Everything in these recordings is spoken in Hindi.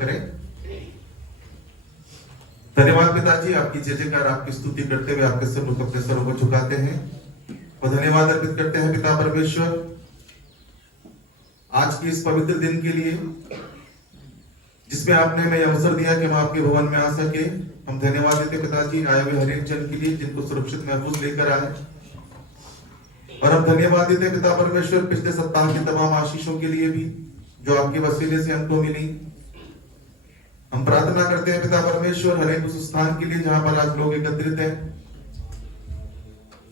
करें। धन्यवाद पिताजी, आपकी जय जयकार, आपकी स्तुति करते हुए आपके सब लोग अपने सरों को झुकाते हैं और धन्यवाद अर्पित करते हैं पिता परमेश्वर आज की इस पवित्र दिन के लिए जिसमें आपने हमें अवसर दिया कि हम आपके भवन में आ सके। हम धन्यवाद देते पिताजी आए हुए हर एक जन के लिए जिनको सुरक्षित महफूज लेकर आए, और हम धन्यवाद देते पिता परमेश्वर पिछले सप्ताह की तमाम आशीषों के लिए भी जो आपके वसीले से हमको मिली। हम प्रार्थना करते हैं पिता परमेश्वर हर एक उस स्थान के लिए जहां पर आज लोग एकत्रित हैं,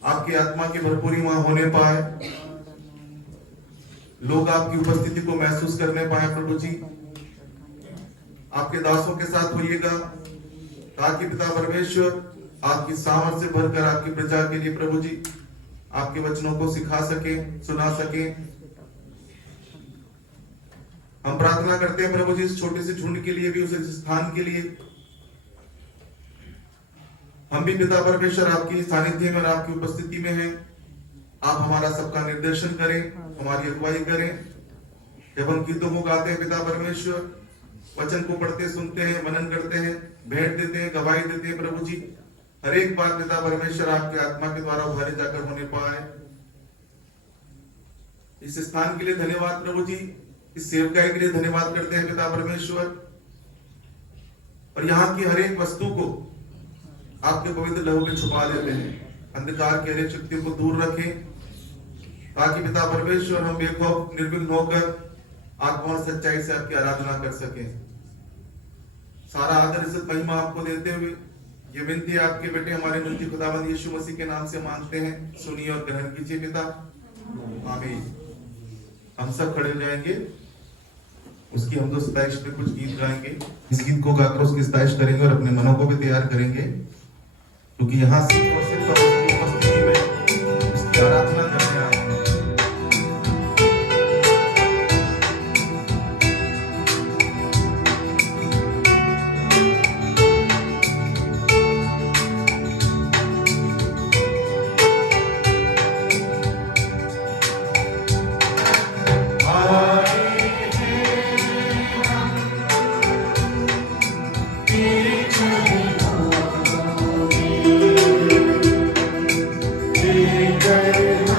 आपकी आत्मा की भरपूरी वहां होने पाए, लोग आपकी उपस्थिति को महसूस करने पाए। प्रभु जी आपके दासों के साथ होइएगा ताकि पिता परमेश्वर आपकी सामर्थ से भरकर आपकी प्रजा के लिए प्रभु जी आपके वचनों को सिखा सके, सुना सके। हम प्रार्थना करते हैं प्रभु जी इस छोटे से झुंड के लिए भी, उस स्थान के लिए हम भी पिता परमेश्वर आपकी सानिध्य में और आपकी उपस्थिति में हैं। आप हमारा सबका निर्देशन करें, हमारी अगुवाई करें। जब हम गीतों को गाते हैं पिता परमेश्वर, वचन को पढ़ते सुनते हैं, मनन करते हैं, भेंट देते हैं, गवाही देते हैं प्रभु जी, हर एक बात पिता परमेश्वर आपके आत्मा के द्वारा उभारे जाकर होने पाए। इस स्थान के लिए धन्यवाद प्रभु जी, इस सेवकाई के लिए धन्यवाद करते हैं पिता परमेश्वर, और यहाँ की हर एक वस्तु को आपके पवित्र लहू में छुपा देते हैं। अंधकार की हर एक शक्तियों को दूर रखें ताकि पिता परमेश्वर हम बेखौफ निर्विघ्न होकर आत्मा और सच्चाई से आपकी आराधना कर सकें। सारा आदर इज्जत महिमा आपको देते हुए ये विनती आपके बेटे हमारे नजदीक खुदावंद यीशु मसीह के नाम से मांगते हैं, सुनिए और ग्रहण कीजिए पिता, आमीन। हम सब खड़े हो जाएंगे, उसकी हम तो सताइश पे कुछ गीत गाएंगे। इस गीत को गाकर उसकी सताइश करेंगे और अपने मनों को भी तैयार करेंगे, क्योंकि यहाँ सिर्फ और सिर्फ उसकी उपस्थिति में उसकी आराधना करने आए हैं। जय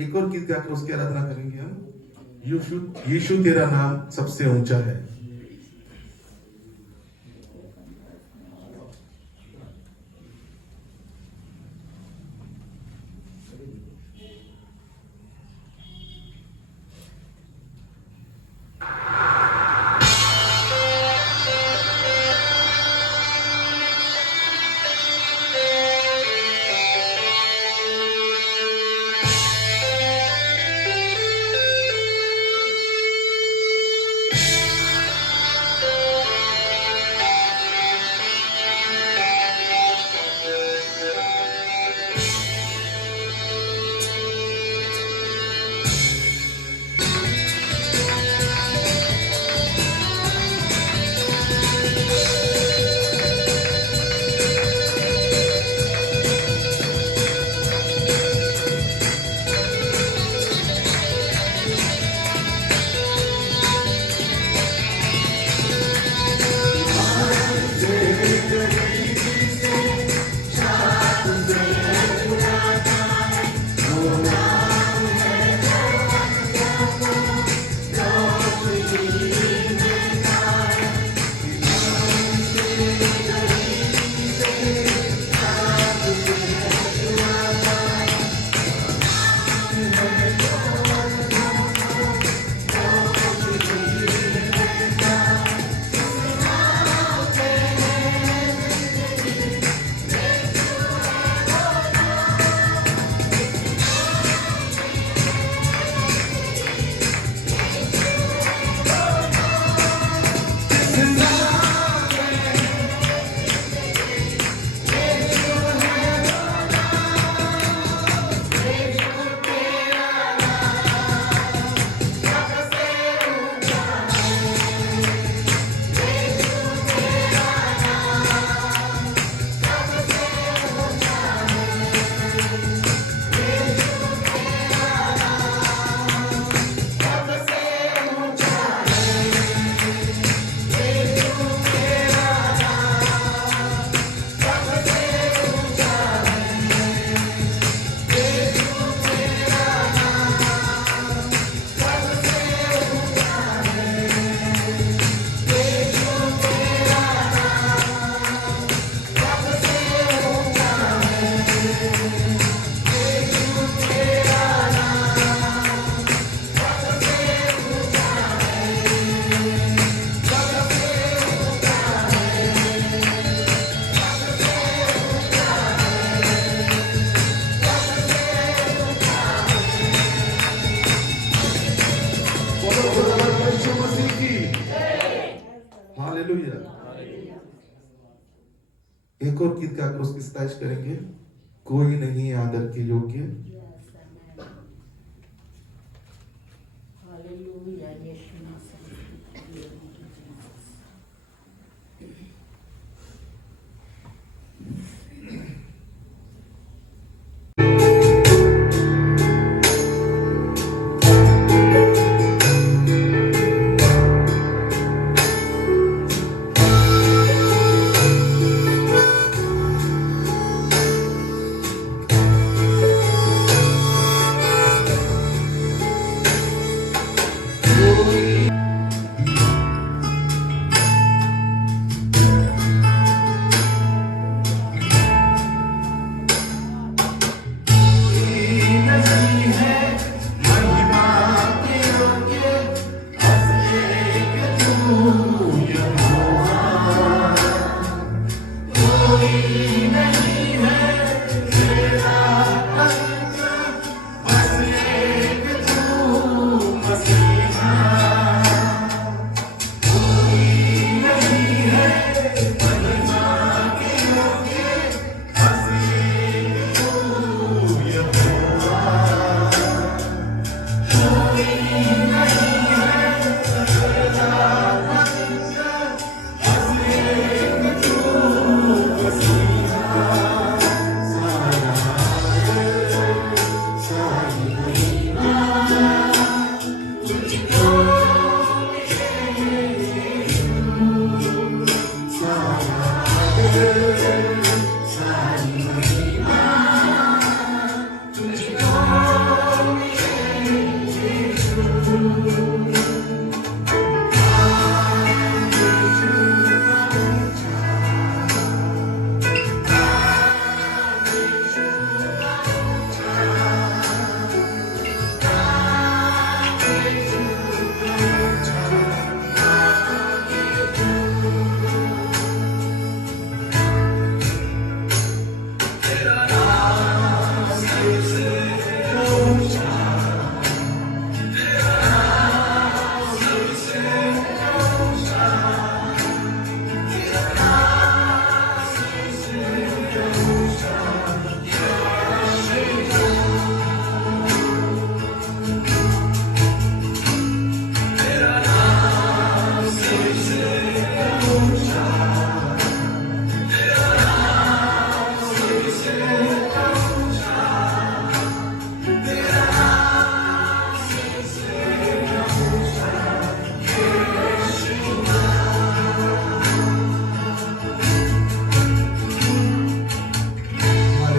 एक और गीत गाकर उसकी आराधना करेंगे हम। यीशु यीशु तेरा नाम सबसे ऊंचा है। एक और गीत गाकर उसकी सताइश करेंगे। कोई नहीं आदर के योग्य।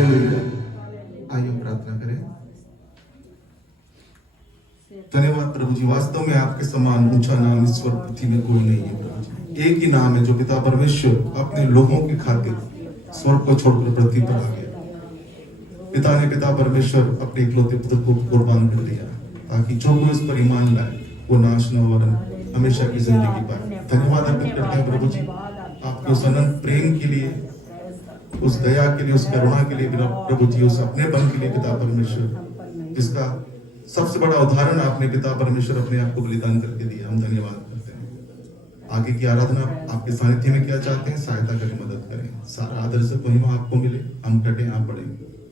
हालेलुया। आइए हम प्रार्थना करें। धन्यवाद प्रभु जी, वास्तव में आपके समान ऊंचा नाम ईश्वर पृथ्वी में कोई नहीं है प्रभु जी। एक ही नाम है जो पिता परमेश्वर अपने लोगों की खातिर स्वर्ग को छोड़कर पृथ्वी पर आ गया। पिता ने पिता परमेश्वर अपने इकलौते पुत्र को कुर्बान कर दिया ताकि जो कोई उस पर ईमान लाए वो नाश न हो वरन हमेशा की जिंदगी पाए। धन्यवाद अर्पित करते हैं प्रभु जी आपके उस अनंत प्रेम के लिए, उस दया के लिए, उस करुणा के लिए प्रभु जी, उस अपनेपन के लिए पिता परमेश्वर, जिसका सबसे बड़ा उदाहरण आपने पिता परमेश्वर अपने आप को बलिदान करके दिया। हम धन्यवाद करते हैं। आगे की आराधना आपके सानिध्य में क्या चाहते हैं, सहायता करें, मदद करें। सारा आदर से महिमा आपको मिले, हम कटे आप बढ़े।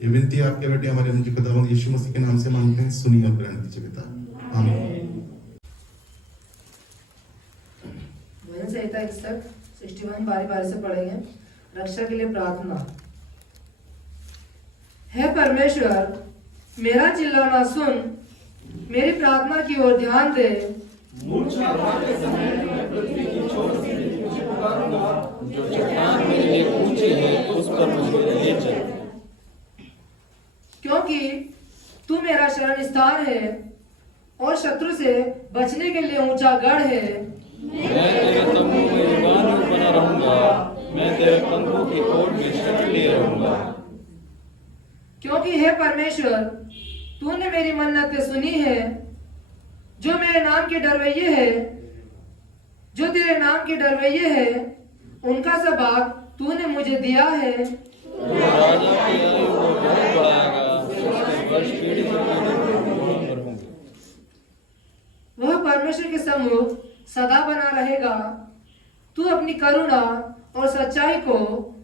ये विनती आपके बेटे हमारे उनके खुदावंद यीशु मसीह के नाम से मांगते हैं, सुनिए और ग्रहण कीजिए पिता, आमीन। भजन संहिता 61 बारी बारी से पढ़ेंगे। रक्षा के लिए प्रार्थना। हे परमेश्वर, मेरा चिल्लाना सुन, मेरी प्रार्थना की ओर ध्यान दे। मूर्छा आते समय मैं पृथ्वी की छोर से तुझे पुकारूंगा, जो चट्टान मेरे लिए ऊंची है उस पर मुझे ले चल। क्योंकि तू मेरा शरण स्थान है और शत्रु से बचने के लिए ऊंचा गढ़ है। मैं तेरे तंबू में बानर बना रहूंगा, मैं तेरे तंबू की ओट में शरण लिए रहूंगा। क्योंकि हे परमेश्वर, तूने मेरी मन्नतें सुनी है। जो मेरे नाम के डरवैये है, जो तेरे नाम के डरवैये है, उनका सब भाग तूने मुझे दिया है। राजा की आयु को बहुत बढ़ाएगा, उसके वर्ष पीढ़ी से पीढ़ी पर होंगे। वह परमेश्वर के सम्मुख सदा बना रहेगा। तू अपनी करुणा और सच्चाई को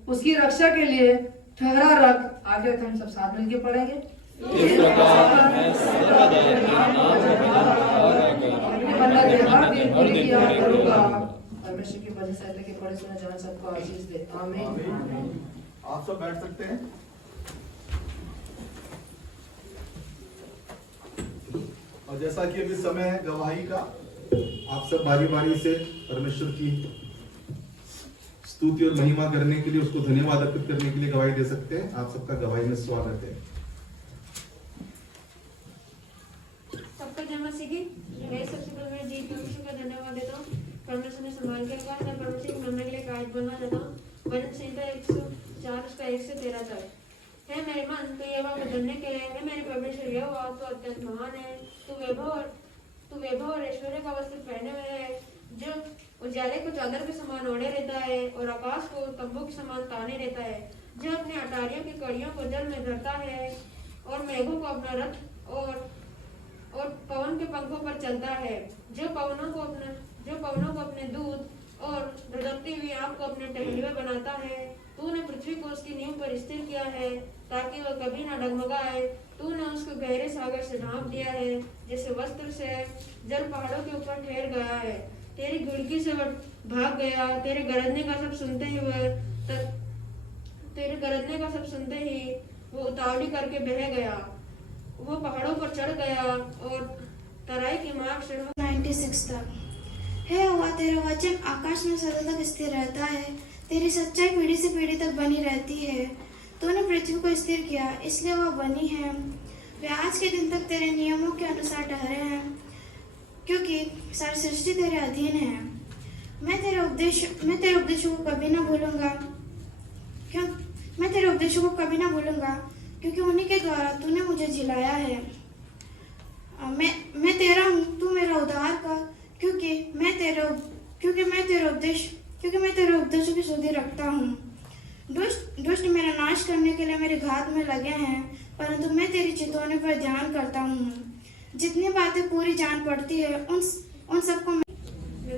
उसकी रक्षा के लिए ठहरा रख। आगे हम सब साथ मिलकर पढ़ेंगे। इस प्रकार मैं सर्वदा तेरे नाम में अपनी मन्नतें हर दिन पूरी किया करूंगा। परमेश्वर की वजह से के पढ़े सुने जान सबको आशीष दे, आमीन। आप सब बैठ सकते हैं। और जैसा कि अभी समय है गवाही का, आप सब बारी बारी से परमेश्वर की स्तुति और महिमा करने के लिए, उसको धन्यवाद अर्पित करने के लिए गवाही दे सकते हैं। आप सबका गवाही में स्वागत है। सबका जय मसीह की। मैं सबसे पहले जी परमेश्वर का धन्यवाद देता हूँ। परमेश्वर ने संभाल के रखा। मैं परमेश्वर की महिमा के लिए कायज बनना चाहता हूँ। भजन संहिता 104 उसका 1 से 13 तक। हे मेरे मन, तू यहोवा को धन्य के लिए। हे मेरे परमेश्वर यहोवा, तू अत्यंत महान है। तू वैभव और ऐश्वर्य का वस्त्र पहने हुए है, जो उजाले को चादर के समान ओढ़े रहता है और आकाश को तंबू के समान ताने रहता है, जो अपने अटारियों की कड़ियों को जल में धरता है और मेघों को अपना रथ और पवन के पंखों पर चलता है, जो पवनों को अपने दूत और धड़कती हुई आग को अपने टहलुए बनाता है। तूने पृथ्वी को उसकी नींव पर स्थिर किया है ताकि वह कभी न डगमगाए। तूने उसको गहरे सागर से ढांप दिया है, जैसे वस्त्र से जल पहाड़ों के ऊपर ठहर गया है। तेरी घुड़की से वह भाग गया। तेरे गरजने का सब सुनते ही वो उतावली करके बह गया। वो पहाड़ों पर चढ़ गया और तराई की मार्ग से 96 तक। हे यहोवा, तेरा वचन आकाश में सदा तक स्थिर रहता है। तेरी सच्चाई पीढ़ी से पीढ़ी तक बनी रहती है। तूने पृथ्वी को स्थिर किया, इसलिए वह बनी है। वे आज के दिन तक तेरे नियमों के अनुसार ठहरे हैं, क्योंकि सारी सृष्टि तेरे अधीन है। मैं तेरे उपदेशों को कभी ना भूलूंगा, क्योंकि उन्हीं के द्वारा तूने मुझे जिलाया है। मैं तेरा हूँ, तू मेरा उद्धार कर, क्योंकि मैं तेरे उपदेशों की सुधि रखता हूँ। दुष्ट मेरा नाश करने के लिए मेरे घात में लगे हैं, परंतु मैं तेरी चितौनी पर ध्यान करता हूँ। जितनी बातें पूरी जान पड़ती है उन सबको मैं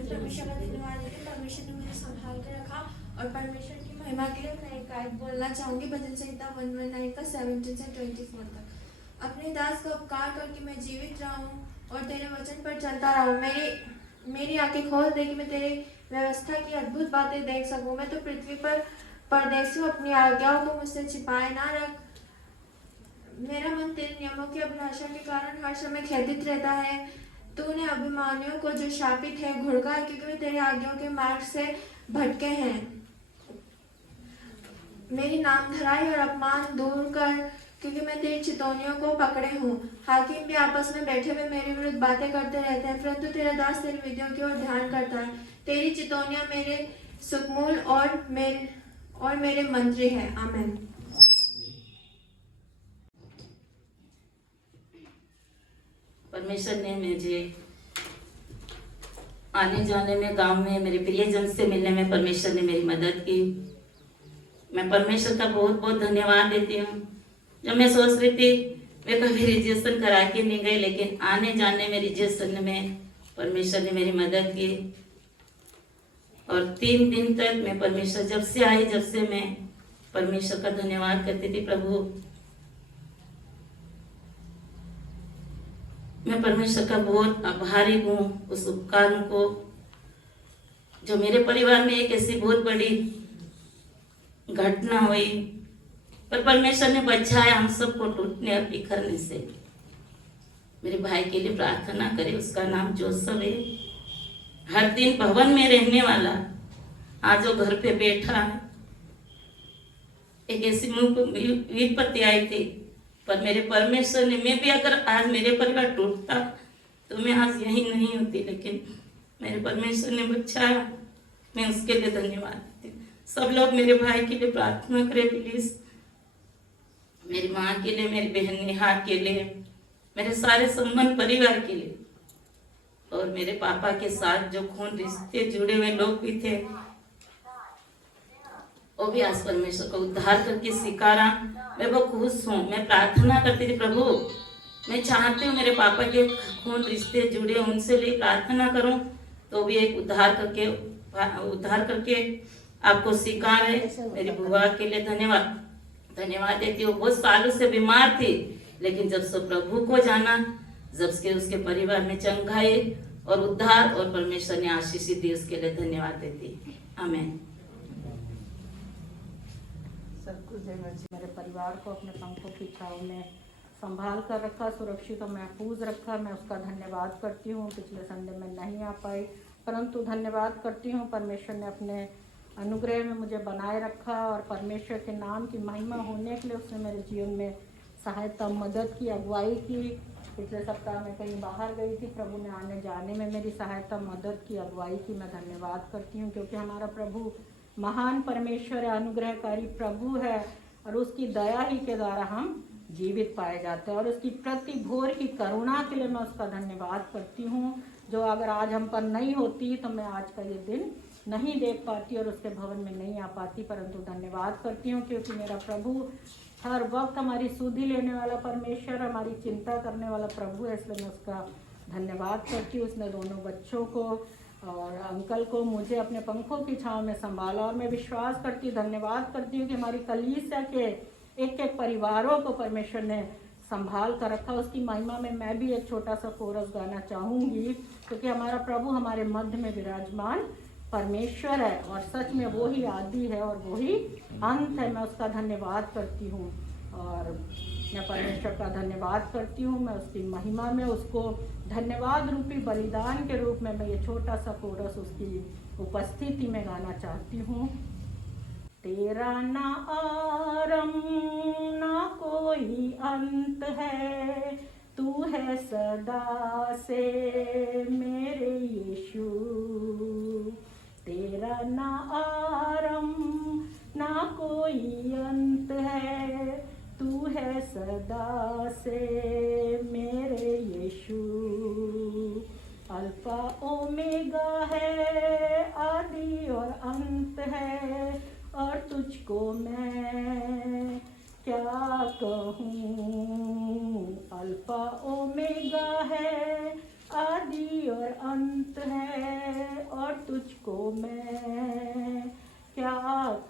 परमेश्वर का धन्यवाद देती हूँ। परमेश्वर ने मुझे संभाल के रखा और परमेश्वर की महिमा के लिए मैं एक आयत बोलना चाहूँगी। भजन संहिता 119 का 17 से 24 तक। अपने दास का उपकार करके मैं जीवित रहूँ और तेरे वचन पर चलता रहूँ। मेरी आंखें खोल दे कि मैं तेरी व्यवस्था की अद्भुत बातें देख सकूँ। मैं तो पृथ्वी पर परदेसी हूँ, अपनी आज्ञाओं को मुझसे छिपाए ना रख। मेरा मन तेरे नियमों की अभिलाषा के कारण हर समय खेदित रहता है। तूने अभिमानियों को जो शापित है घुड़का है, क्योंकि वे तेरे आज्ञाओं के मार्ग से भटके हैं। मेरी नामधराई और अपमान दूर कर, क्योंकि मैं तेरी चितौनियों को पकड़े हूँ। हाकिम भी आपस में बैठे हुए मेरे विरुद्ध बातें करते रहते हैं, परंतु तेरा दास तेरी विधियों की ओर ध्यान करता है। तेरी चितौनियां मेरे सुकमूल और मेरे मंत्री हैं। आमीन। परमेश्वर ने मुझे आने जाने में, गांव में मेरे प्रियजन से मिलने में परमेश्वर ने मेरी मदद की। मैं परमेश्वर का बहुत बहुत धन्यवाद देती हूँ। जब मैं सोच रही थी मैं कभी रजिस्ट्रेशन करा के नहीं गई, लेकिन आने जाने में रजिस्ट्रेशन में परमेश्वर ने मेरी मदद की। और 3 दिन तक मैं परमेश्वर जब से मैं परमेश्वर का धन्यवाद करती थी। प्रभु, मैं परमेश्वर का बहुत आभारी हूँ उस उपकार को, जो मेरे परिवार में एक ऐसी बहुत बड़ी घटना हुई, पर परमेश्वर ने बचाया हम सबको टूटने और बिखरने से। मेरे भाई के लिए प्रार्थना करें, उसका नाम जोसेफ है। हर दिन भवन में रहने वाला, आज वो घर पे बैठा है। एक ऐसी विपत्ति आई थी, पर मेरे परमेश्वर ने, मैं भी अगर आज मेरे परिवार टूटता तो मैं आज यही नहीं होती, लेकिन मेरे परमेश्वर ने बचाया। मैं उसके लिए धन्यवाद देती हूँ। सब लोग मेरे भाई के लिए प्रार्थना करें प्लीज, मेरी माँ के लिए, मेरी बहन नेहा के लिए, मेरे सारे संबंध परिवार के लिए, और मेरे पापा के साथ जो खून रिश्ते जुड़े हुए लोग भी थे, वो भी आज परमेश्वर को उद्धार करके स्वीकारा। मैं बहुत खुश हूँ। मैं प्रार्थना करती थी, प्रभु मैं चाहती हूँ मेरे पापा के खून रिश्ते जुड़े, उनसे लिए प्रार्थना करूँ तो भी एक उद्धार करके आपको स्वीकार है। मेरी बुआ के लिए धन्यवाद देती हूँ। बहुत सालों से बीमार थी, लेकिन जब से प्रभु को जाना, जब से उसके परिवार में चंगाई और उद्धार और परमेश्वर ने आशीष दी, उसके लिए धन्यवाद देती। आमीन। सब कुछ मेरे परिवार को अपने पंखों की छाँव में संभाल कर रखा, सुरक्षित और महफूज रखा। मैं उसका धन्यवाद करती हूँ। पिछले संडे में नहीं आ पाई, परंतु धन्यवाद करती हूँ परमेश्वर ने अपने अनुग्रह में मुझे बनाए रखा, और परमेश्वर के नाम की महिमा होने के लिए उसने मेरे जीवन में सहायता, मदद की, अगुवाई की। पिछले सप्ताह में कहीं बाहर गई थी, प्रभु ने आने जाने में मेरी सहायता, मदद की, अगुवाई की। मैं धन्यवाद करती हूँ, क्योंकि हमारा प्रभु महान परमेश्वर है, अनुग्रहकारी प्रभु है, और उसकी दया ही के द्वारा हम जीवित पाए जाते हैं। और उसकी प्रति भोर की करुणा के लिए मैं उसका धन्यवाद करती हूँ, जो अगर आज हम पर नहीं होती तो मैं आज का ये दिन नहीं देख पाती और उसके भवन में नहीं आ पाती। परंतु धन्यवाद करती हूँ, क्योंकि मेरा प्रभु हर वक्त हमारी सुधि लेने वाला परमेश्वर, हमारी चिंता करने वाला प्रभु है, इसलिए मैं उसका धन्यवाद करती हूँ। उसने दोनों बच्चों को और अंकल को मुझे अपने पंखों की छांव में संभाला, और मैं विश्वास करती, धन्यवाद करती हूँ कि हमारी कलीसिया के एक एक परिवारों को परमेश्वर ने संभाल कर रखा। उसकी महिमा में मैं भी एक छोटा सा कोरस गाना चाहूँगी, क्योंकि हमारा प्रभु हमारे मध्य में विराजमान परमेश्वर है, और सच में वो ही आदि है और वो ही अंत है। मैं उसका धन्यवाद करती हूँ, और मैं परमेश्वर का धन्यवाद करती हूँ। मैं उसकी महिमा में उसको धन्यवाद रूपी बलिदान के रूप में मैं ये छोटा सा कोरस उसकी उपस्थिति में गाना चाहती हूँ। तेरा ना आरंभ ना कोई अंत है, तू है सदा से मेरे यीशु। तेरा ना आरंभ ना कोई अंत है, तू है सदा से मेरे यीशु। अल्फा ओमेगा है, आदि और अंत है, और तुझको मैं क्या कहूँ। अल्फा ओमेगा है, आदि और अंत है, और तुझको मैं क्या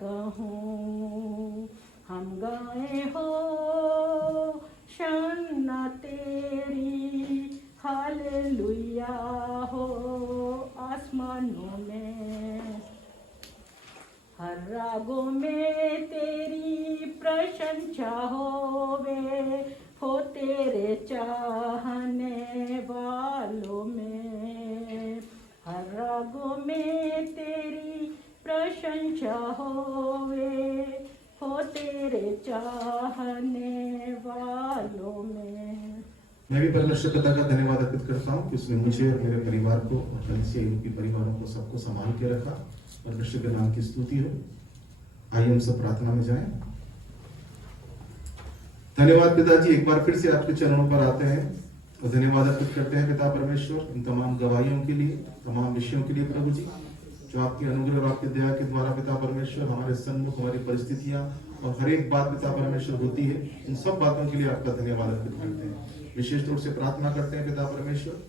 कहूँ। हम गाए हो शन्ना तेरी, हालेलुया हो आसमानों में। हर रागों में तेरी प्रशंसा होवे, हो तेरे चाहने वालों में। हर रागों में तेरी प्रशंसा होवे, हो चाहने वालों में। मैं भी परमेश्वर पिता का धन्यवाद अर्पित करता हूँ कि उसने मुझे और मेरे परिवार को और कलीसिया के परिवारों को सबको संभाल के रखा। परमेश्वर के नाम की स्तुति हो। आइए हम सब प्रार्थना में जाएं। धन्यवाद पिताजी, एक बार फिर से आपके चरणों पर आते हैं और धन्यवाद अर्पित करते हैं पिता परमेश्वर इन तमाम गवाहियों के लिए, तमाम विषयों के लिए प्रभु जी, जो आपके अनुग्रह और आपके दया के द्वारा पिता परमेश्वर हमारे सम्मुख हमारी परिस्थितियां और हर एक बात पिता परमेश्वर होती है। इन सब बातों के लिए आपका धन्यवाद अर्पित करते हैं। विशेष रूप से प्रार्थना करते हैं पिता परमेश्वर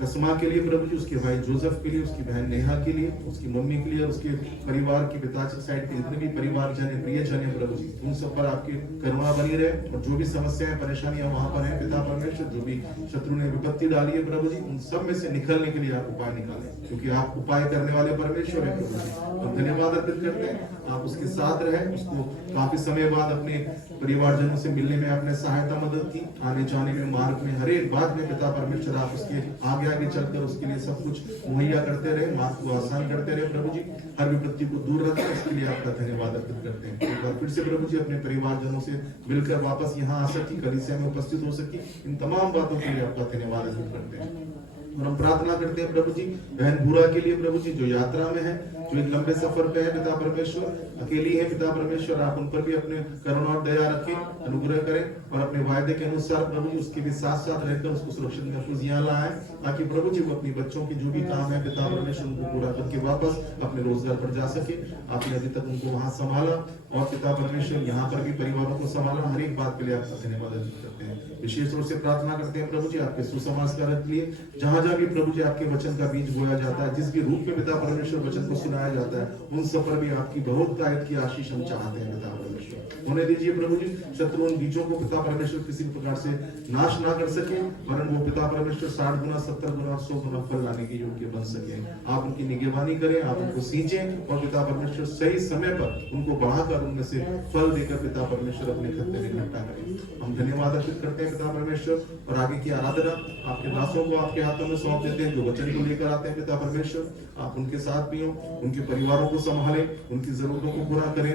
कसमा के लिए प्रभु जी, उसके भाई जोसेफ के लिए, उसकी बहन नेहा के लिए, उसकी मम्मी के लिए और उसके परिवार के पिताजी साइड के जितने भी परिवार जन प्रिय जन है प्रभु जी, उन सब पर आपकी करुणा बनी रहे। और जो भी समस्याएं परेशानियां वहां पर हैं पिता परमेश्वर, जो भी शत्रु ने विपत्ति डाली है प्रभु जी, उन सब में से निकलने के लिए आप उपाय निकालें, क्योंकि आप उपाय करने वाले परमेश्वर है प्रभु जी। और धन्यवाद अर्पित करते हैं आप उसके साथ रहे, उसको काफी समय बाद अपने परिवारजनों से मिलने में आपने सहायता मदद की, आने जाने में मार्ग में हर एक बात में पिता परमेश्वर आप उसके आगे आगे चलकर उसके लिए सब कुछ मुहैया करते रहे, मार्ग को आसान करते रहे प्रभु जी, हर विपत्ति को दूर रखें, इसके लिए आपका धन्यवाद अर्पित करते हैं। एक बार फिर से प्रभु जी अपने परिवारजनों से मिलकर वापस यहाँ आ सकी, कलीसिया में उपस्थित हो सकी, इन तमाम बातों के लिए आपका धन्यवाद अर्पित करते हैं। और हम प्रार्थना करते हैं प्रभु जी बहन भूरा के लिए प्रभु जी, जो यात्रा में है, जो एक लंबे सफर पे है पिता परमेश्वर, अकेली है पिता परमेश्वर, आप उन पर भी अपने करुणा और दया रखें, अनुग्रह करें और अपने वायदे के अनुसार प्रभु जी उसके भी साथ साथ रहकर उसको सुरक्षित महफूज यहाँ लाएं, ताकि प्रभु जी वो अपनी बच्चों की जो भी काम है पिता परमेश्वर उनको पूरा करके वापस अपने रोजगार पर जा सके। आपने अभी तक उनको वहां संभाला और पिता परमेश्वर यहाँ पर भी परिवारों को संभाला, हर एक बात के लिए आपका धन्यवाद अर्पित करते हैं। विशेष रूप से प्रार्थना करते हैं प्रभु जी आपके सुसमाज कार्य के लिए, जहां जहां भी प्रभु जी आपके वचन का बीज बोया जाता है, जिस भी रूप में पिता परमेश्वर वचन को सुनाया जाता है, उन सब पर भी आपकी बहुत तायत की आशीष हम चाहते हैं पिता परमेश्वर। होने दीजिए प्रभु जी शत्रु उन बीजों को पिता परमेश्वर किसी भी प्रकार से नाश ना कर सके, वरन वो पिता परमेश्वर 60 गुना 70 गुना 100 गुना फल लाने के योग्य बन सके। आप उनकी निगरानी करें, आप उनको सींचें और पिता परमेश्वर सही समय पर उनको बढ़ाकर उनमें से फल देकर पिता परमेश्वर अपने खत्ते में इकट्ठा करें। हम धन्यवाद अर्पित करते हैं पिता परमेश्वर और आगे की आराधना आपके दासों को आपके हाथों में सौंप देते हैं, जो वचन को लेकर आते हैं पिता परमेश्वर, आप उनके साथ भी हो, उनके परिवारों को संभालें, उनकी जरूरतों को पूरा करें,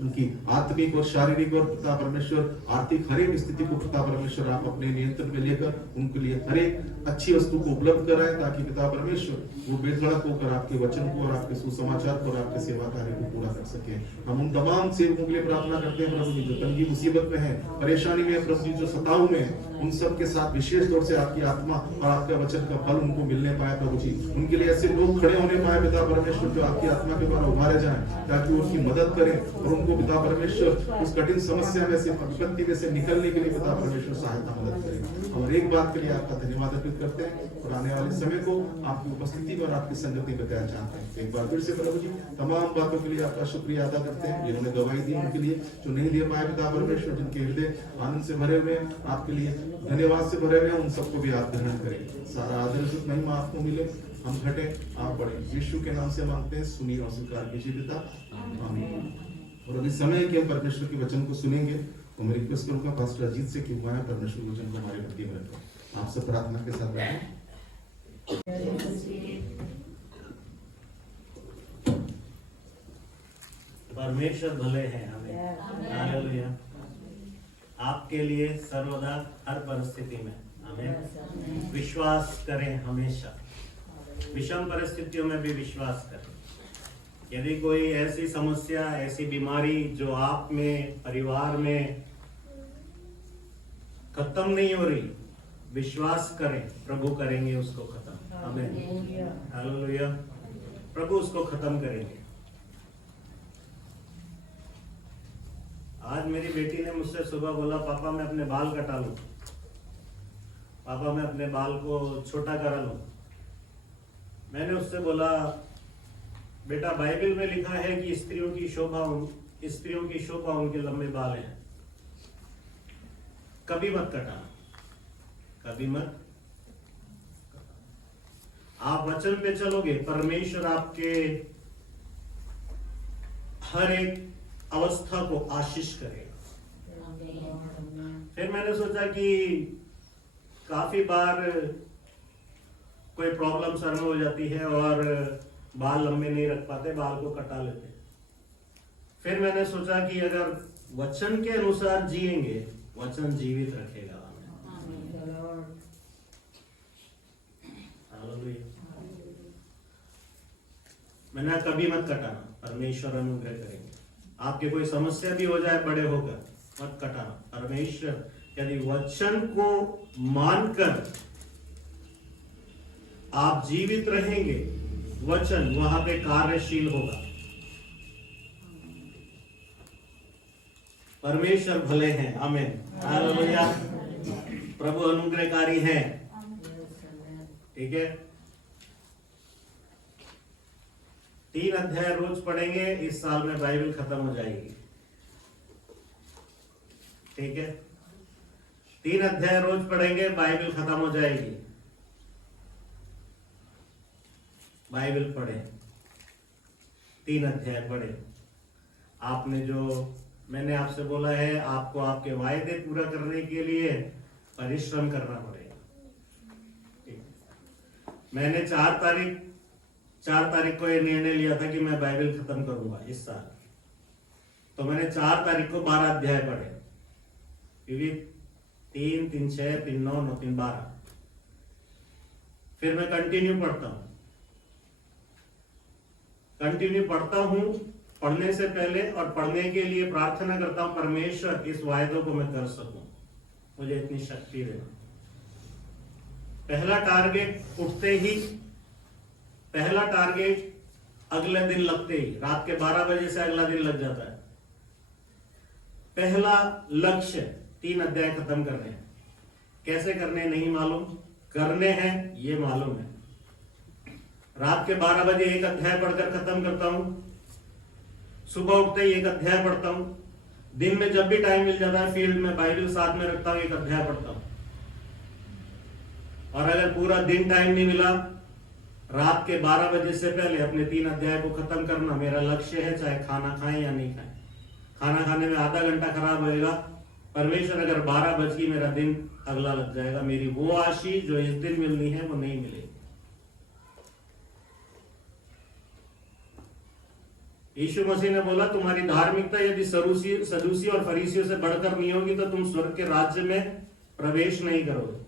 उनकी आत्मिक और शारीरिक और पिता परमेश्वर आर्थिक हर एक स्थिति को पिता परमेश्वर आप अपने नियंत्रण में लेकर उनके लिए हर एक अच्छी वस्तु को उपलब्ध कराएं, ताकि पिता परमेश्वर वो बेधड़क होकर आपके वचन को और आपके सुसमाचार को और आपके सेवा कार्य को पूरा कर सके। हम उन तमाम सेवकों के लिए प्रार्थना करते हैं प्रभु जी, जो तंगी मुसीबत में है, परेशानी में है प्रभु जी, जो सताव में है, उन सब के साथ विशेष तौर से आपकी आत्मा और आपका वचन का फल उनको मिलने पाए प्रभु जी। उनके लिए ऐसे लोग खड़े होने पाए पिता परमेश्वर, जो आपकी आत्मा के द्वारा उभारे जाएं, ताकि वो उनकी मदद करें और उनको पिता परमेश्वर उस कठिन समस्या में से, विपत्ति में से निकलने के लिए पिता परमेश्वर सहायता मदद करें। और एक बात के लिए आपका धन्यवाद अर्पित करते हैं और आने वाले समय को आपकी उपस्थिति और आपकी संगति बताया चाहते हैं। एक बार फिर से प्रभु जी तमाम बातों के लिए आपका शुक्रिया अदा करते हैं, जिन्होंने गवाही दी उनके लिए, जो नहीं दे पाए पिता परमेश्वर, जिनके हृदय आनंद से भरे हुए आपके लिए धन्यवाद से भरे हुए, उन सबको भी आप ग्रहण करें। सारा आदर सुख महिमा आपको मिले, हम घटे आप बढ़े, यीशु के नाम से मांगते हैं, सुनिए और स्वीकार कीजिए पिता, आमीन। और अभी समय कि हम परमेश्वर के वचन को सुनेंगे, तो मैं रिक्वेस्ट करूंगा पास्टर अजीत से कि वह परमेश्वर वचन को हमारे मध्य में रखें। आप सब प्रार्थना के साथ बैठें। परमेश्वर भले हैं हमें, हालेलुया। आपके लिए सर्वदा हर परिस्थिति में हमें विश्वास करें, हमेशा विषम परिस्थितियों में भी विश्वास करें। यदि कोई ऐसी समस्या, ऐसी बीमारी जो आप में, परिवार में खत्म नहीं हो रही, विश्वास करें, प्रभु करेंगे उसको खत्म। आमीन, हालेलुया। प्रभु उसको खत्म करेंगे। आज मेरी बेटी ने मुझसे सुबह बोला, पापा मैं अपने बाल कटा लूं, पापा मैं अपने बाल को छोटा करा लूं। मैंने उससे बोला, बेटा बाइबल में लिखा है कि स्त्रियों की शोभा उनके लंबे बाल हैं, कभी मत कटाना, कभी मत। आप वचन पे चलोगे, परमेश्वर आपके हर एक अवस्था को आशीष करेगा। फिर मैंने सोचा कि काफी बार कोई प्रॉब्लम सर में हो जाती है और बाल लंबे नहीं रख पाते, बाल को कटा लेते। फिर मैंने सोचा कि अगर वचन के अनुसार जिएंगे, वचन जीवित रखेगा। हालेलुया। मैंने कभी मत कटाना, परमेश्वर अनुग्रह करेंगे। आपके कोई समस्या भी हो जाए बड़े होकर, मत कटाना। परमेश्वर यदि वचन को मानकर आप जीवित रहेंगे, वचन वहां पे कार्यशील होगा। परमेश्वर भले हैं, आमीन, हालेलुया। प्रभु अनुग्रहकारी है, ठीक है। 3 अध्याय रोज पढ़ेंगे, इस साल में बाइबल खत्म हो जाएगी, ठीक है। 3 अध्याय रोज पढ़ेंगे, बाइबल खत्म हो जाएगी। बाइबल पढ़े, 3 अध्याय पढ़े। आपने जो मैंने आपसे बोला है, आपको आपके वायदे पूरा करने के लिए परिश्रम करना पड़ेगा। मैंने 4 तारीख को यह निर्णय लिया था कि मैं बाइबल खत्म करूंगा इस साल। तो मैंने 4 तारीख को 12 अध्याय पढ़े, क्योंकि 3, 3, 6, 3, 9, 9, 3, 12। फिर मैं कंटिन्यू पढ़ता हूं। पढ़ने से पहले और पढ़ने के लिए प्रार्थना करता हूं, परमेश्वर इस वायदों को मैं कर सकूं, मुझे इतनी शक्ति देना। पहला टारगेट उठते ही, पहला टारगेट अगले दिन लगते ही, रात के 12 बजे से अगला दिन लग जाता है। पहला लक्ष्य 3 अध्याय खत्म करने हैं। कैसे करने नहीं मालूम, करने हैं ये मालूम है। रात के 12 बजे 1 अध्याय पढ़कर खत्म करता हूं, सुबह उठते ही 1 अध्याय पढ़ता हूं, दिन में जब भी टाइम मिल जाता है फील्ड में बाइबल साथ में रखता हूं, 1 अध्याय पढ़ता हूं। और अगर पूरा दिन टाइम नहीं मिला, रात के 12 बजे से पहले अपने 3 अध्याय को खत्म करना मेरा लक्ष्य है, चाहे खाना खाएं या नहीं खाएं। खाना खाने में आधा घंटा खराब होएगा, परमेश्वर अगर 12 बज गई मेरा दिन अगला लग जाएगा। मेरी वो आशीष जो इस दिन मिलनी है वो नहीं मिलेगी। यीशु मसीह ने बोला, तुम्हारी धार्मिकता यदि सदूसी और फरीसियों से बढ़कर नहीं होगी तो तुम स्वर्ग के राज्य में प्रवेश नहीं करोगे।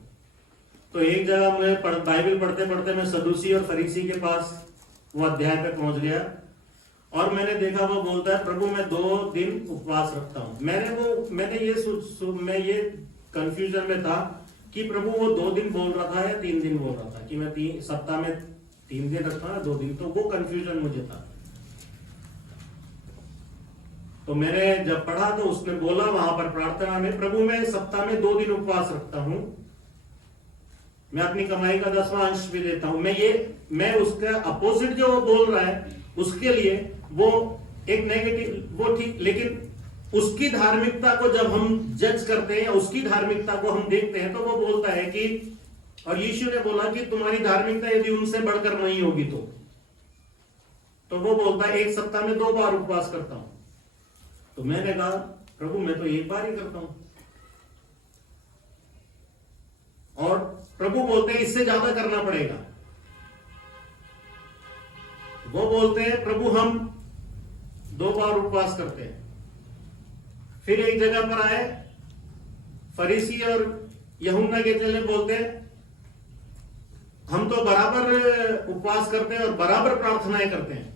तो एक जगह मैं बाइबल पढ़ते पढ़ते मैं सदूसी और फरीसी के पास वो अध्याय पे पहुंच गया और मैंने देखा वो बोलता है, प्रभु मैं 2 दिन उपवास रखता हूं। मैं ये कंफ्यूजन में था कि प्रभु वो 2 दिन बोल रहा था या 3 दिन बोल रहा था, कि मैं सप्ताह में 3 दिन रखता हूं 2 दिन, तो वो कंफ्यूजन मुझे था। तो मैंने जब पढ़ा तो उसने बोला वहां पर प्रार्थना में, प्रभु मैं सप्ताह में 2 दिन उपवास रखता हूं, मैं अपनी कमाई का 10वां अंश भी देता हूं। मैं उसका अपोजिट जो वो बोल रहा है उसके लिए वो एक नेगेटिव, वो ठीक, लेकिन उसकी धार्मिकता को जब हम जज करते हैं, उसकी धार्मिकता को हम देखते हैं, तो वो बोलता है कि, और यीशु ने बोला कि तुम्हारी धार्मिकता यदि उनसे बढ़कर नहीं होगी तो वो बोलता है 1 सप्ताह में 2 बार उपवास करता हूं। तो मैंने कहा, प्रभु मैं तो 1 बार ही करता हूं। और प्रभु बोलते हैं इससे ज्यादा करना पड़ेगा। वो बोलते हैं प्रभु हम 2 बार उपवास करते हैं। फिर एक जगह पर आए, फरीसी और यूहन्ना के चेले बोलते हैं हम तो बराबर उपवास करते हैं और बराबर प्रार्थनाएं करते हैं,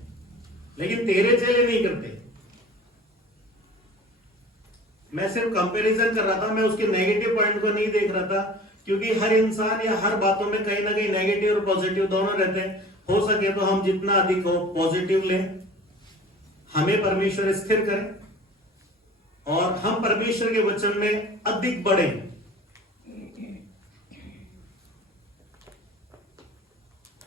लेकिन तेरे चेले नहीं करते। मैं सिर्फ कंपैरिजन कर रहा था, मैं उसके नेगेटिव पॉइंट को नहीं देख रहा था, क्योंकि हर इंसान या हर बातों में कहीं ना कहीं नेगेटिव और पॉजिटिव दोनों रहते हैं। हो सके तो हम जितना अधिक हो पॉजिटिव लें, हमें परमेश्वर स्थिर करें और हम परमेश्वर के वचन में अधिक बढ़ें।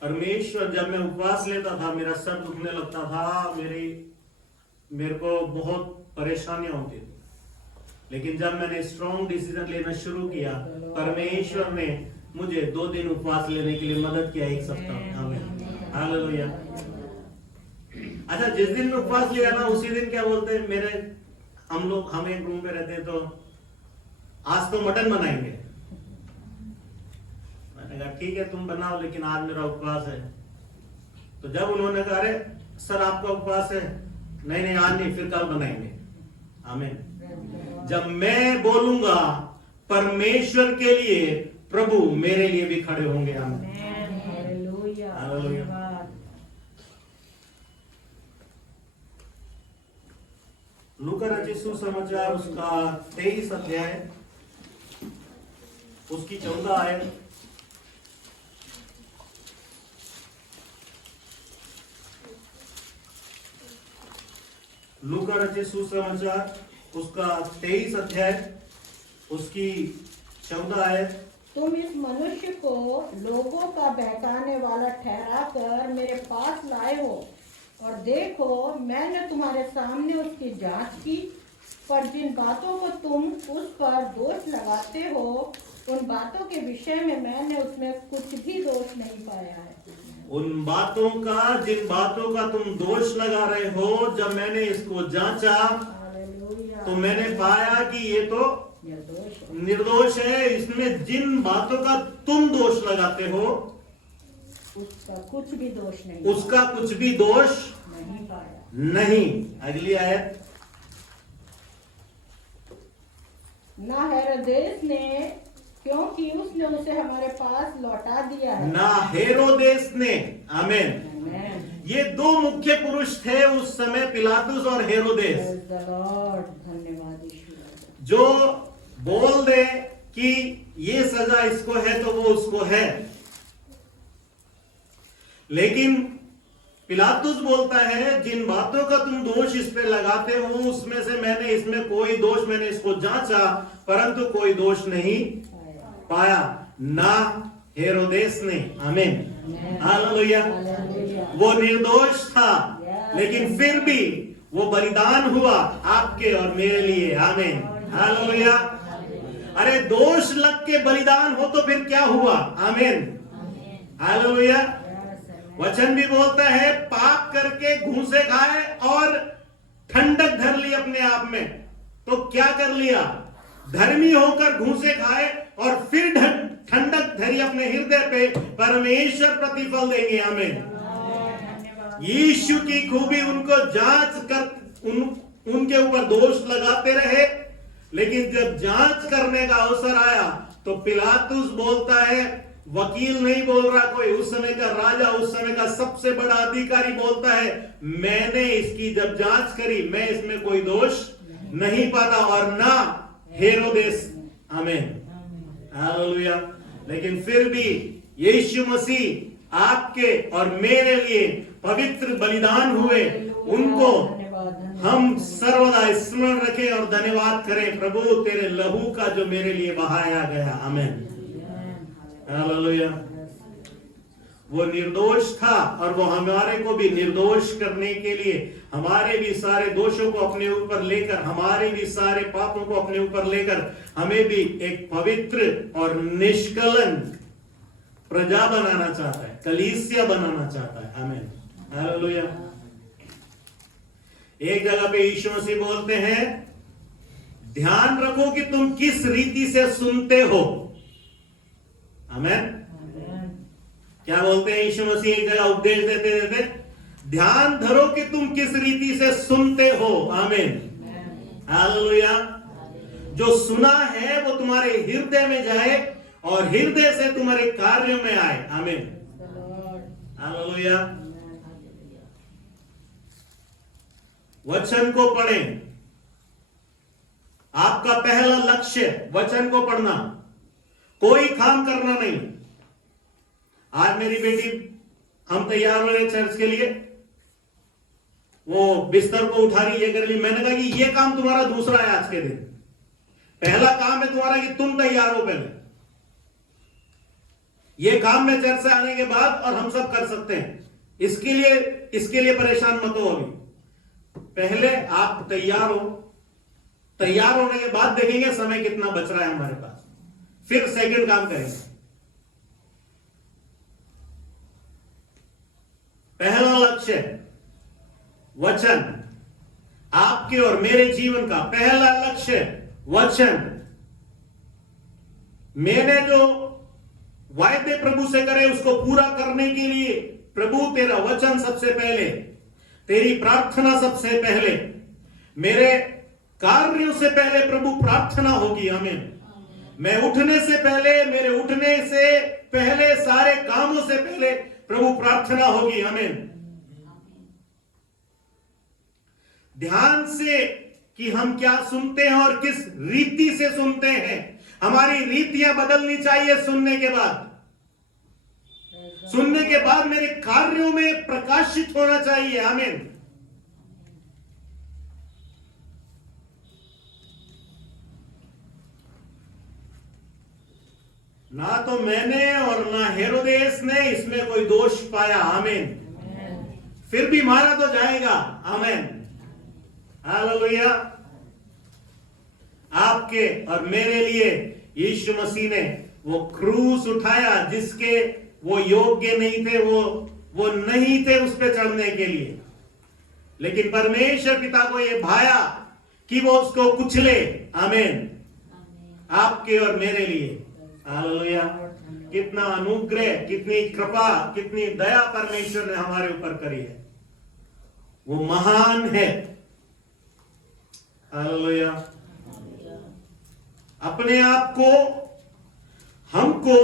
परमेश्वर, जब मैं उपवास लेता था मेरा सर दुखने लगता था, मेरे को बहुत परेशानियां होती थी, लेकिन जब मैंने स्ट्रॉन्ग डिसीजन लेना शुरू किया, परमेश्वर ने मुझे 2 दिन उपवास लेने के लिए मदद किया 1 सप्ताह में। आमीन, हालेलुया। अच्छा, जिस दिन उपवास लिया ना उसी दिन क्या बोलते हैं, हम एक रूम में रहते हैं, तो आज तो मटन बनाएंगे। मैंने कहा ठीक है तुम बनाओ, लेकिन आज मेरा उपवास है। तो जब उन्होंने कहा अरे सर आपका उपवास है, नहीं आज नहीं, फिर कल बनाएंगे। आमीन। जब मैं बोलूंगा परमेश्वर के लिए, प्रभु मेरे लिए भी खड़े होंगे। आमीन। हालेलुया। हालेलुया। धन्यवाद। लूका रचित सुसमाचार उसका 23 अध्याय, उसकी 14 आयत। लूका रचित सुसमाचार उसका 23 अध्याय, उसकी 14 आयत। तुम इस मनुष्य को लोगों का बहकाने वाला ठहरा कर मेरे पास लाए हो, और देखो मैंने तुम्हारे सामने उसकी जांच की, पर जिन बातों को तुम उस पर दोष लगाते हो उन बातों के विषय में मैंने उसमें कुछ भी दोष नहीं पाया है। उन बातों का, जिन बातों का तुम दोष लगा रहे हो, जब मैंने इसको जांचा हालेलुया। तो मैंने पाया कि ये तो निर्दोष है। इसमें जिन बातों का तुम दोष लगाते हो उसका कुछ भी दोष नहीं, उसका कुछ भी दोष नहीं पाया। नहीं। अगली आयत। ना हेरोदेस ने, क्योंकि उसने उसे हमारे पास लौटा दिया है। ना हेरोदेस ने। आमीन। आमीन। ये दो मुख्य पुरुष थे उस समय, पिलातुस और हेरोदेस, Praise the Lord। धन्यवाद ईश्वर। जो बोल दे कि ये सजा इसको है तो वो उसको है। लेकिन पिलातुस बोलता है जिन बातों का तुम दोष इस पे लगाते हो उसमें से मैंने, इसमें कोई दोष, मैंने इसको जांचा परंतु कोई दोष नहीं पाया। ना हेरोदेस ने। आमीन। हालेलुया। वो निर्दोष था, लेकिन फिर भी वो बलिदान हुआ आपके और मेरे लिए। आमीन। हालेलुया। अरे दोष लग के बलिदान हो तो फिर क्या हुआ? आमीन। हालेलुया। वचन भी बोलता है पाप करके घूंसे खाए और ठंडक धर ली अपने आप में। तो क्या कर लिया? धर्मी होकर घूंसे खाए और फिर ठंडक धरी अपने हृदय पे। परमेश्वर प्रतिफल देंगे। आमीन। यीशु की खूबी उनको जांच कर उनके ऊपर दोष लगाते रहे, लेकिन जब जांच करने का अवसर आया तो पिलातुस बोलता है, वकील नहीं बोल रहा कोई, उस समय का राजा, उस समय का सबसे बड़ा अधिकारी बोलता है मैंने इसकी जब जांच करी मैं इसमें कोई दोष नहीं पाता, और ना हेरोदेस। आमीन। हालेलुया। लेकिन फिर भी यीशु मसीह आपके और मेरे लिए पवित्र बलिदान हुए, उनको हम सर्वदा स्मरण रखें और धन्यवाद करें। प्रभु तेरे लहू का जो मेरे लिए बहाया गया। आमीन। हालेलुया। वो निर्दोष था और वो हमारे को भी निर्दोष करने के लिए, हमारे भी सारे दोषों को अपने ऊपर लेकर, हमारे भी सारे पापों को अपने ऊपर लेकर हमें भी एक पवित्र और निष्कलंक प्रजा बनाना चाहता है, कलीसिया बनाना चाहता है। आमीन। हालेलुया। एक जगह पे यीशु मसीह बोलते हैं ध्यान रखो कि तुम किस रीति से सुनते हो। आमीन। क्या बोलते हैं यीशु मसीह एक जगह उपदेश देते देते? ध्यान धरो कि तुम किस रीति से सुनते हो। आमीन। हालेलुया। जो सुना है वो तुम्हारे हृदय में जाए और हृदय से तुम्हारे कार्यों में आए। आमीन। हालेलुया। वचन को पढ़ें। आपका पहला लक्ष्य वचन को पढ़ना, कोई काम करना नहीं। आज मेरी बेटी, हम तैयार हो रहे चर्च के लिए, वो बिस्तर को उठा रही, ये कर ली। मैंने कहा कि ये काम तुम्हारा दूसरा है आज के दिन। पहला काम है तुम्हारा कि तुम तैयार हो पहले। ये काम मैं चर्च से आने के बाद और हम सब कर सकते हैं। इसके लिए परेशान मत हो। अभी पहले आप तैयार हो। तैयार होने के बाद देखेंगे समय कितना बच रहा है हमारे पास, फिर सेकंड काम करेंगे। पहला लक्ष्य वचन। आपके और मेरे जीवन का पहला लक्ष्य वचन। मैंने जो वायदे प्रभु से करे उसको पूरा करने के लिए प्रभु तेरा वचन सबसे पहले, तेरी प्रार्थना सबसे पहले, मेरे कार्यों से पहले प्रभु प्रार्थना होगी। आमीन। मैं उठने से पहले, मेरे उठने से पहले, सारे कामों से पहले प्रभु प्रार्थना होगी। आमीन। ध्यान से कि हम क्या सुनते हैं और किस रीति से सुनते हैं। हमारी रीतियां बदलनी चाहिए सुनने के बाद। सुनने के बाद मेरे कार्यों में प्रकाशित होना चाहिए। आमीन। ना तो मैंने और ना हेरोदेस ने इसमें कोई दोष पाया। आमीन। फिर भी मारा तो जाएगा। आमीन। हालेलुया। आपके और मेरे लिए यीशु मसीह ने वो क्रूस उठाया जिसके वो योग्य नहीं थे, वो नहीं थे उस पे चढ़ने के लिए, लेकिन परमेश्वर पिता को ये भाया कि वो उसको कुचले। आमीन। आपके और मेरे लिए। हालेलुया। कितना अनुग्रह, कितनी कृपा, कितनी दया परमेश्वर ने हमारे ऊपर करी है। वो महान है। हालेलुया। अपने आप को, हमको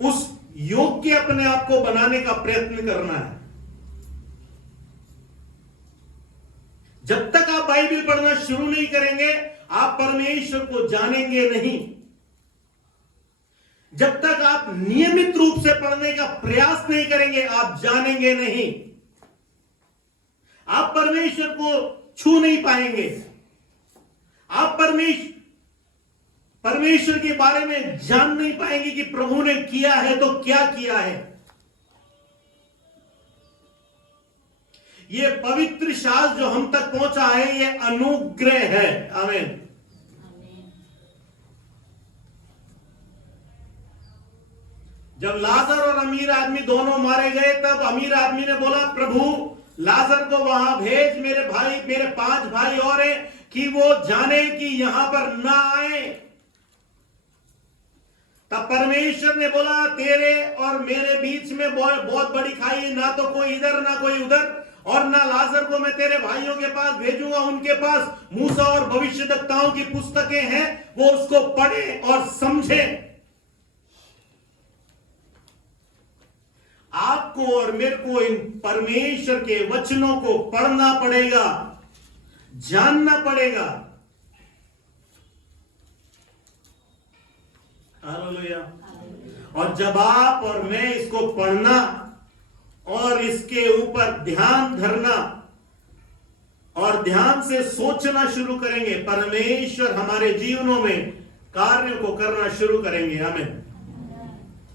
उस योग्य अपने आप को बनाने का प्रयत्न करना है। जब तक आप बाइबल पढ़ना शुरू नहीं करेंगे, आप परमेश्वर को जानेंगे नहीं। जब तक आप नियमित रूप से पढ़ने का प्रयास नहीं करेंगे, आप जानेंगे नहीं। आप परमेश्वर को छू नहीं पाएंगे। आप परमेश्वर के बारे में जान नहीं पाएंगे कि प्रभु ने किया है तो क्या किया है। ये पवित्र शास्त्र जो हम तक पहुंचा है, ये अनुग्रह है। आमीन। जब लाजर और अमीर आदमी दोनों मारे गए, तब अमीर आदमी ने बोला, प्रभु लाजर को वहां भेज, मेरे 5 भाई और हैं, कि वो जाने कि यहां पर ना आए। तब परमेश्वर ने बोला, तेरे और मेरे बीच में बहुत बड़ी खाई, ना तो कोई इधर ना कोई उधर, और ना लाजर को मैं तेरे भाइयों के पास भेजूंगा। उनके पास मूसा और भविष्यद्वक्ताओं की पुस्तकें हैं, वो उसको पढ़े और समझे। आपको और मेरे को इन परमेश्वर के वचनों को पढ़ना पड़ेगा, जानना पड़ेगा। हालेलुया। और जब आप और मैं इसको पढ़ना और इसके ऊपर ध्यान धरना और ध्यान से सोचना शुरू करेंगे, परमेश्वर हमारे जीवनों में कार्यों को करना शुरू करेंगे। आमीन।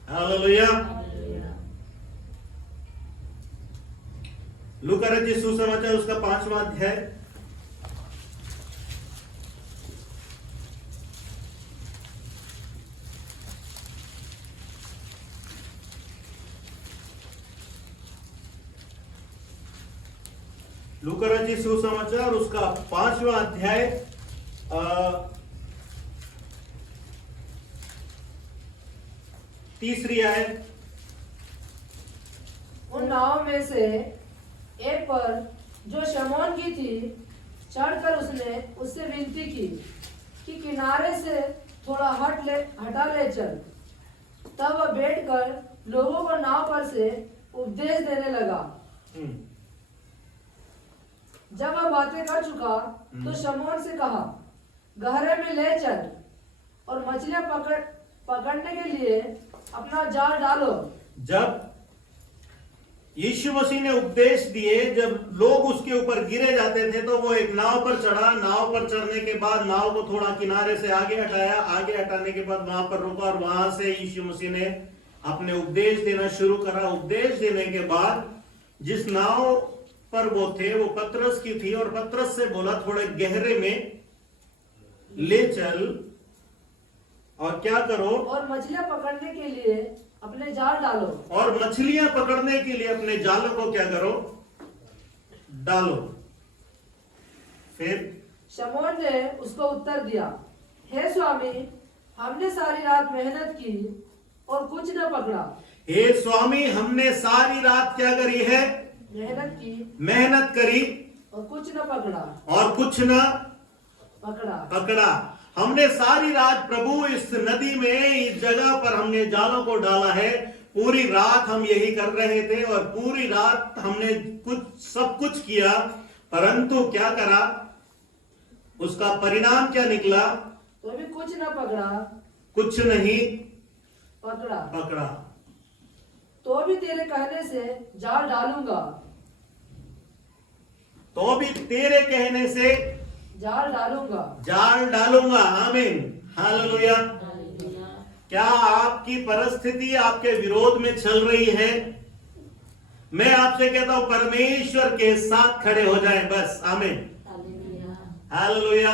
हालेलुया। लूका रचित सुसमाचार उसका 5वां अध्याय, लूका रचित सुसमाचार उसका 5वां अध्याय, 3री आयत। उन नावों में से एक पर जो शमौन की थी, चढ़कर उसने उससे विनती की कि किनारे से थोड़ा हटा ले चल। तब वह बैठकर लोगों को नाव पर से उपदेश देने लगा। जब वह बातें कर चुका तो शमौन से कहा, गहरे में ले चल और मछलियां पकड़ने के लिए अपना जाल डालो। जब यीशु मसीह ने उपदेश दिए, जब लोग उसके ऊपर गिरे जाते थे, तो वो एक नाव पर चढ़ा। नाव पर चढ़ने के बाद नाव को थोड़ा किनारे से आगे हटाया। आगे हटाने के बाद वहां पर रुका और वहां से यीशु मसीह ने अपने उपदेश देना शुरू करा। उपदेश देने के बाद जिस नाव पर वो थे, वो पतरस की थी, और पतरस से बोला, थोड़े गहरे में ले चल और क्या करो, और मछलियां पकड़ने के लिए अपने जाल डालो। और मछलियां पकड़ने के लिए अपने जालों को क्या करो, डालो। फिर शमौन ने उसको उत्तर दिया, हे स्वामी, हमने सारी रात मेहनत की और कुछ न पकड़ा। हे स्वामी, हमने सारी रात क्या करी है, मेहनत की, मेहनत करी और कुछ न पकड़ा। और कुछ न पकड़ा। हमने सारी रात प्रभु इस नदी में, इस जगह पर हमने जालों को डाला है। पूरी रात हम यही कर रहे थे और पूरी रात हमने सब कुछ किया, परंतु क्या करा, उसका परिणाम क्या निकला? तो भी कुछ न पकड़ा, कुछ नहीं पकड़ा। तो भी तेरे कहने से जाल डालूंगा, तो भी तेरे कहने से जाल डालूंगा। आमीन, हालेलुया। क्या आपकी परिस्थिति आपके विरोध में चल रही है? मैं आपसे कहता हूं परमेश्वर के साथ खड़े हो जाएं बस। आमीन, हालेलुया।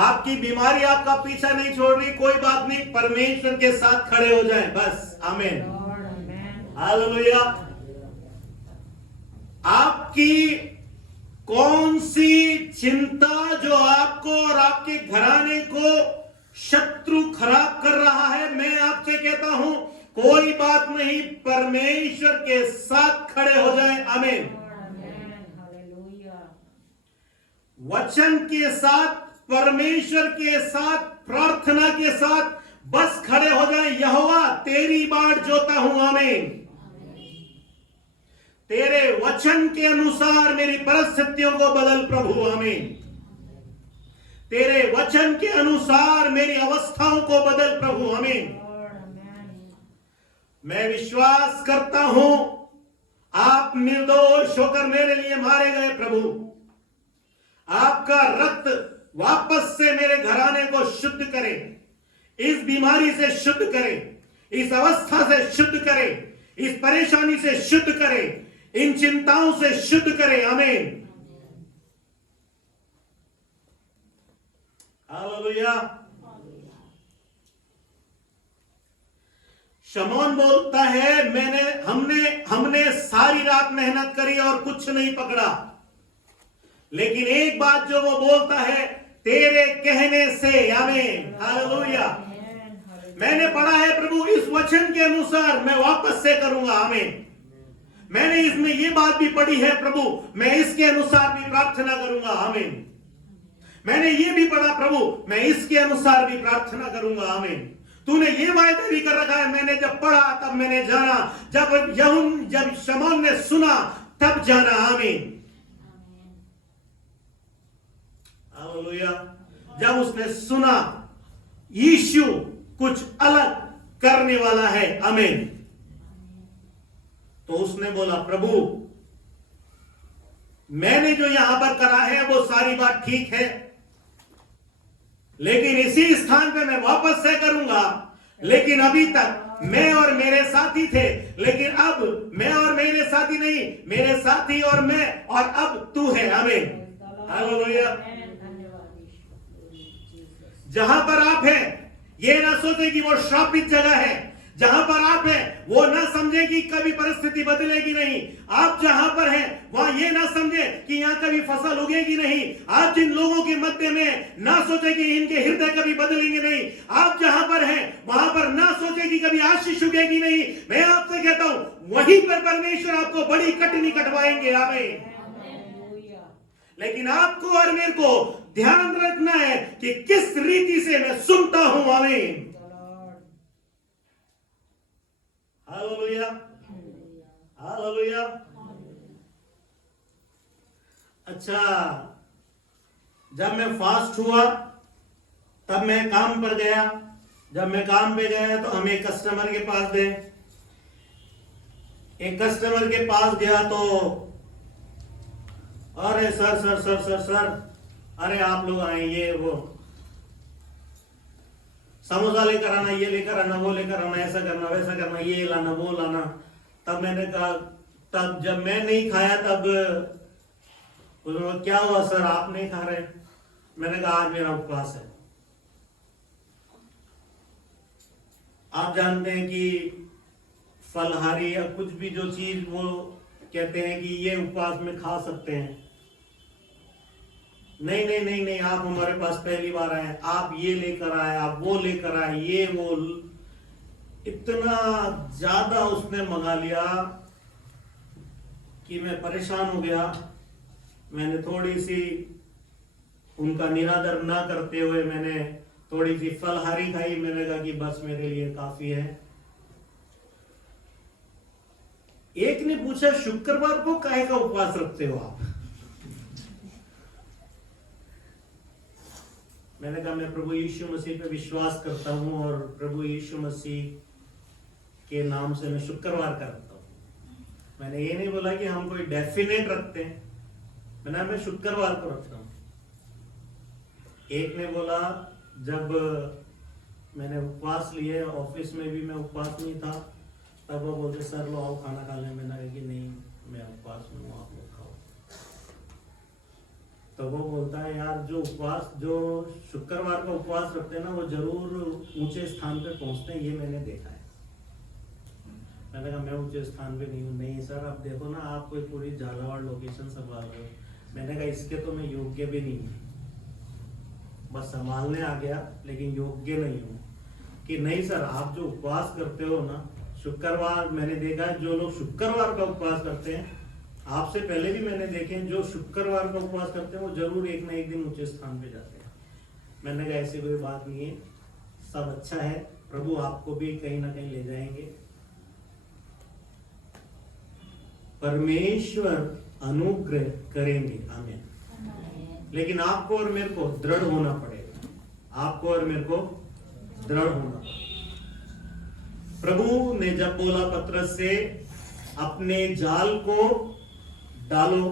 आपकी बीमारी आपका पीछा नहीं छोड़ रही, कोई बात नहीं, परमेश्वर के साथ खड़े हो जाएं बस। आमीन, हालेलुया। आपकी कौन सी चिंता जो आपको और आपके घराने को शत्रु खराब कर रहा है, मैं आपसे कहता हूं कोई बात नहीं, परमेश्वर के साथ खड़े हो जाएं। आमीन, वचन के साथ, परमेश्वर के साथ, प्रार्थना के साथ बस खड़े हो जाएं। यहोवा तेरी बाट जोता हूं। आमीन, तेरे वचन के अनुसार मेरी परिस्थितियों को बदल प्रभु। आमीन, तेरे वचन के अनुसार मेरी अवस्थाओं को बदल प्रभु। आमीन, मैं विश्वास करता हूं आप निर्दोष होकर मेरे लिए मारे गए प्रभु। आपका रक्त वापस से मेरे घराने को शुद्ध करे, इस बीमारी से शुद्ध करे, इस अवस्था से शुद्ध करे, इस परेशानी से शुद्ध करे, इन चिंताओं से शुद्ध करे। आमीन, हालेलुया। शमौन बोलता है हमने सारी रात मेहनत करी और कुछ नहीं पकड़ा, लेकिन एक बात जो वो बोलता है, तेरे कहने से। आमीन, हालेलुया। मैंने पढ़ा है प्रभु इस वचन के अनुसार मैं वापस से करूंगा। आमीन, मैंने इसमें ये बात भी पढ़ी है प्रभु, मैं इसके अनुसार भी प्रार्थना करूंगा। आमीन, मैंने ये भी पढ़ा प्रभु, मैं इसके अनुसार भी प्रार्थना करूंगा। आमीन, तूने ये वायदा भी कर रखा है। मैंने जब पढ़ा तब मैंने जाना, जब शमौन ने सुना तब जाना। आमीन, हालेलुया। जब उसने सुना यीशु कुछ अलग करने वाला है, आमीन, तो उसने बोला प्रभु मैंने जो यहां पर करा है वो सारी बात ठीक है, लेकिन इसी स्थान पे मैं वापस से करूंगा। लेकिन अभी तक मैं और मेरे साथी थे, लेकिन अब मैं और मेरे साथी नहीं, मेरे साथी और मैं, और अब तू है। आमीन, हालेलुया। जहां पर आप हैं ये ना सोचे कि वो श्रापित जगह है। जहां पर आप हैं वो ना समझे कि कभी परिस्थिति बदलेगी नहीं। आप जहां पर हैं वहां ये ना समझे कि यहां कभी फसल उगेगी नहीं। आप जिन लोगों के मध्य में ना सोचे कि इनके हृदय कभी बदलेंगे नहीं। आप जहां पर हैं वहां पर ना सोचे कि कभी आशीष उगेगी नहीं। मैं आपसे कहता हूं वहीं पर परमेश्वर आपको बड़ी कटनी कटवाएंगे। आमीन, लेकिन आपको और मेरे को ध्यान रखना है कि किस रीति से मैं सुनता हूं। आमीन, हालेलुया, हालेलुया। अच्छा, जब मैं फास्ट हुआ तब मैं काम पर गया। जब मैं काम पे गया तो हम एक कस्टमर के पास गए। एक कस्टमर के पास गया तो अरे sir sir sir sir sir अरे आप लोग आए, ये वो समोसा लेकर आना, ये लेकर आना, वो लेकर आना, ऐसा करना वैसा करना, ये लाना वो लाना। तब मैंने कहा, तब जब मैं नहीं खाया तब उन्होंने क्या हुआ सर आप नहीं खा रहे? मैंने कहा आज मेरा उपवास है। आप जानते हैं कि फलहारी या कुछ भी जो चीज वो कहते हैं कि ये उपवास में खा सकते हैं। नहीं नहीं नहीं नहीं, आप हमारे पास पहली बार आए, आप ये लेकर आए, आप वो लेकर आए, ये वो इतना ज्यादा उसने मंगा लिया कि मैं परेशान हो गया। मैंने थोड़ी सी उनका निरादर ना करते हुए मैंने थोड़ी सी फलहारी खाई। मैंने कहा कि बस मेरे लिए काफी है। एक ने पूछा, शुक्रवार को काहे का उपवास रखते हो आप? मैंने कहा मैं प्रभु यीशु मसीह पे विश्वास करता हूं और प्रभु यीशु मसीह के नाम से मैं शुक्रवार का रखता हूं। मैंने ये नहीं बोला कि हम कोई डेफिनेट रखते हैं, मैं शुक्रवार को रखता हूं। एक ने बोला, जब मैंने उपवास लिए, ऑफिस में भी मैं उपवास नहीं था, तब वो बोलते सर लो आओ खाना खा लें। मैंने कहा कि नहीं मैं उपवास में हूँ, आप लोग खाओ। तो वो बोलता है यार जो शुक्रवार का उपवास रखते हैं ना, वो जरूर ऊंचे स्थान पे पहुंचते हैं, ये मैंने देखा है। मैंने कहा मैं ऊंचे स्थान पे नहीं हूँ। नहीं सर आप देखो ना, आप कोई पूरी झालावाड़ लोकेशन संभाल रहे हो। मैंने कहा इसके तो मैं योग्य भी नहीं हूँ, बस संभालने आ गया लेकिन योग्य नहीं हूँ। कि नहीं सर आप जो उपवास करते हो ना शुक्रवार, मैंने देखा है जो लोग शुक्रवार का उपवास करते हैं, आपसे पहले भी मैंने देखे हैं, जो शुक्रवार का उपवास करते हैं वो जरूर एक ना एक दिन ऊंचे स्थान पे जाते हैं। मैंने कहा ऐसी कोई बात नहीं है, सब अच्छा है, प्रभु आपको भी कहीं ना कहीं ले जाएंगे। परमेश्वर अनुग्रह करेंगे, आमीन। लेकिन आपको और मेरे को दृढ़ होना पड़ेगा, आपको और मेरे को दृढ़ होना। प्रभु ने जब बोला पतरस से अपने जाल को डालो,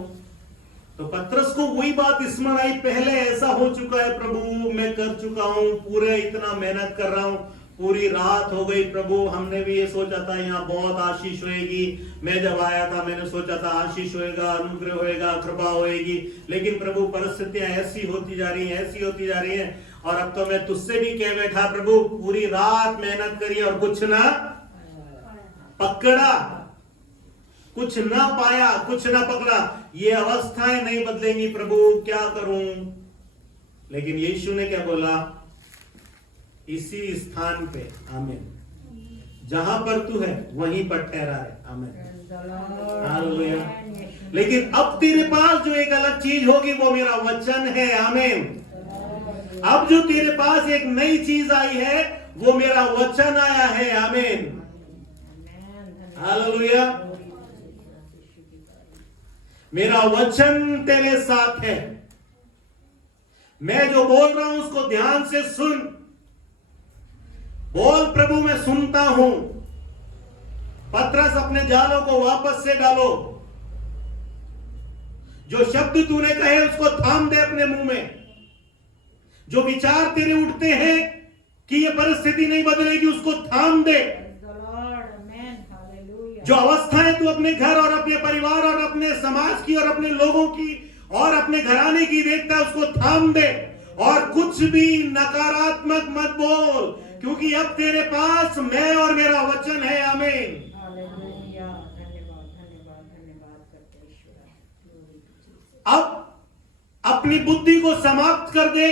तो पतरस को वही बात स्मरण आई, पहले ऐसा हो चुका है प्रभु, मैं कर चुका हूं, पूरे इतना मेहनत कर रहा हूं, पूरी रात हो गई प्रभु, हमने भी ये सोचा था यहाँ बहुत आशीष होएगी। मैं जब आया था मैंने सोचा था आशीष होएगा, अनुग्रह होएगा, कृपा होएगी, लेकिन प्रभु परिस्थितियां ऐसी होती जा रही हैं, ऐसी होती जा रही हैं। और अब तो मैं तुझसे भी कह बैठा प्रभु, पूरी रात मेहनत करी और कुछ ना पकड़ा, कुछ ना पाया, कुछ ना पकड़ा। ये अवस्थाएं नहीं बदलेंगी प्रभु, क्या करूं? लेकिन यीशु ने क्या बोला? इसी स्थान पे, आमीन, जहां पर तू है वहीं पर ठहरा है, आमीन, हालेलुया। लेकिन अब तेरे पास जो एक अलग चीज होगी वो मेरा वचन है, आमीन। अब जो तेरे पास एक नई चीज आई है वो मेरा वचन आया है, आमीन, हालेलुया। मेरा वचन तेरे साथ है, मैं जो बोल रहा हूं उसको ध्यान से सुन। बोल प्रभु मैं सुनता हूं। पतरस अपने जालों को वापस से डालो, जो शब्द तूने कहे उसको थाम दे अपने मुंह में। जो विचार तेरे उठते हैं कि ये परिस्थिति नहीं बदलेगी उसको थाम दे। जो अवस्थाएं तू अपने घर और अपने परिवार और अपने समाज की और अपने लोगों की और अपने घराने की देखता है उसको थाम दे, और कुछ भी नकारात्मक मत बोल, क्योंकि अब तेरे पास मैं और मेरा वचन है, आमीन। अब अपनी बुद्धि को समाप्त कर दे,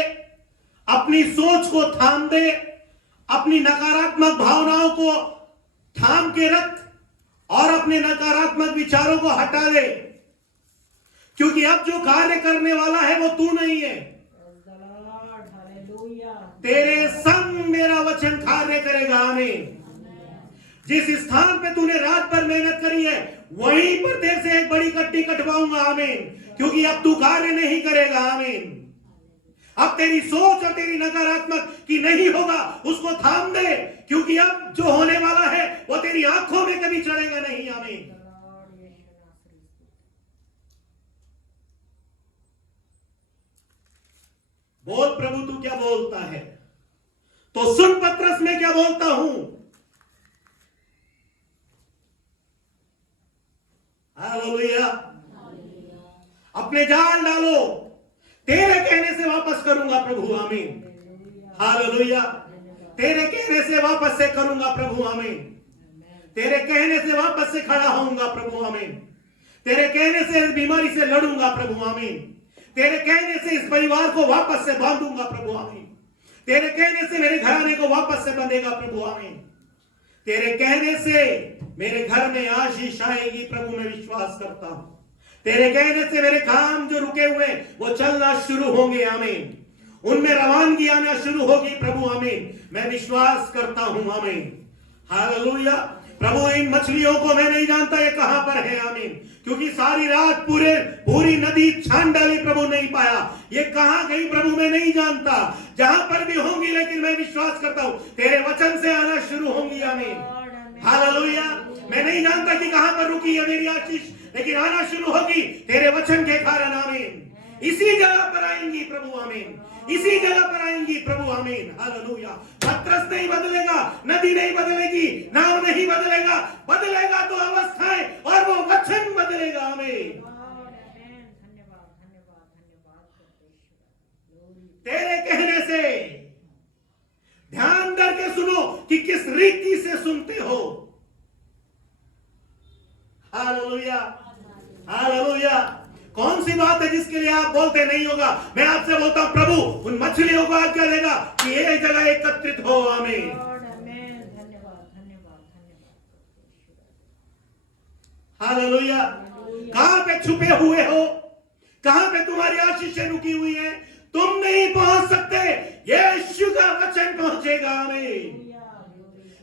अपनी सोच को थाम दे, अपनी नकारात्मक भावनाओं को थाम के रख और अपने नकारात्मक विचारों को हटा दे, क्योंकि अब जो कार्य करने वाला है वो तू नहीं है, तेरे संग मेरा वचन कार्य करेगा, आमीन। जिस स्थान पे तूने रात भर मेहनत करी है वहीं पर तेरे से एक बड़ी कट्टी कटवाऊंगा, आमीन, क्योंकि अब तू कार्य नहीं करेगा, आमीन। अब तेरी सोच और तेरी नकारात्मक कि नहीं होगा उसको थाम दे, क्योंकि अब जो होने वाला है वो तेरी आंखों में कभी चढ़ेगा नहीं, आमीन। बोल प्रभु तू क्या बोलता है? तो सुन पतरस मैं क्या बोलता हूं, हालेलुया। अपने जाल डालो, तेरे कहने से वापस करूंगा प्रभु, आमीन, हालेलुया। तेरे कहने से वापस से करूंगा प्रभु, आमीन। तेरे कहने से वापस से खड़ा होऊंगा प्रभु, आमीन। तेरे कहने से इस बीमारी से लड़ूंगा प्रभु, आमीन। तेरे कहने से इस परिवार को वापस से बांधूंगा प्रभु, आमीन। तेरे कहने से मेरे घराने को वापस से बंधेगा प्रभु, आमीन। तेरे कहने से मेरे घर में आशीष आएगी प्रभु, मैं विश्वास करता हूं। तेरे कहने से मेरे काम जो रुके हुए वो चलना शुरू होंगे, आमीन। उनमें रवानगी आना शुरू होगी प्रभु, आमीन। मैं विश्वास करता हूं, आमीन। हालेलुया। प्रभु इन मछलियों को मैं नहीं जानता ये कहां पर है, आमीन, क्योंकि सारी रात पूरी नदी छान डाली प्रभु, नहीं पाया ये कहां गई प्रभु, मैं नहीं जानता। जहां पर भी होंगी, लेकिन मैं विश्वास करता हूं तेरे वचन से आना शुरू होंगी, आमीन। हालेलुया। मैं नहीं जानता कि कहां पर रुकी है मेरी आशीष, लेकिन आना शुरू होगी तेरे वचन के कारण, आमीन। इसी जगह पर आएंगी प्रभु, आमीन। इसी जगह पर आएंगी प्रभु, आमीन। हालेलुया। पत्रस नहीं बदलेगा, नदी नहीं बदलेगी, नाम नहीं बदलेगा, बदलेगा तो अवस्थाएं और वो वचन बदलेगा, आमीन। तेरे कहने से ध्यान करके सुनो कि किस रीति से सुनते हो। Hallelujah, hallelujah. कौन सी बात है जिसके लिए आप बोलते नहीं होगा? मैं आपसे बोलता हूं प्रभु उन मछलियों को आज्ञा देगा कि एक जगह एकत्रित हो, आमीन। हालेलुया। कहां पे छुपे हुए हो? कहां पे तुम्हारी आशीषें रुकी हुई है? तुम नहीं पहुंच सकते, यीशु का वचन पहुंचेगा, आमीन।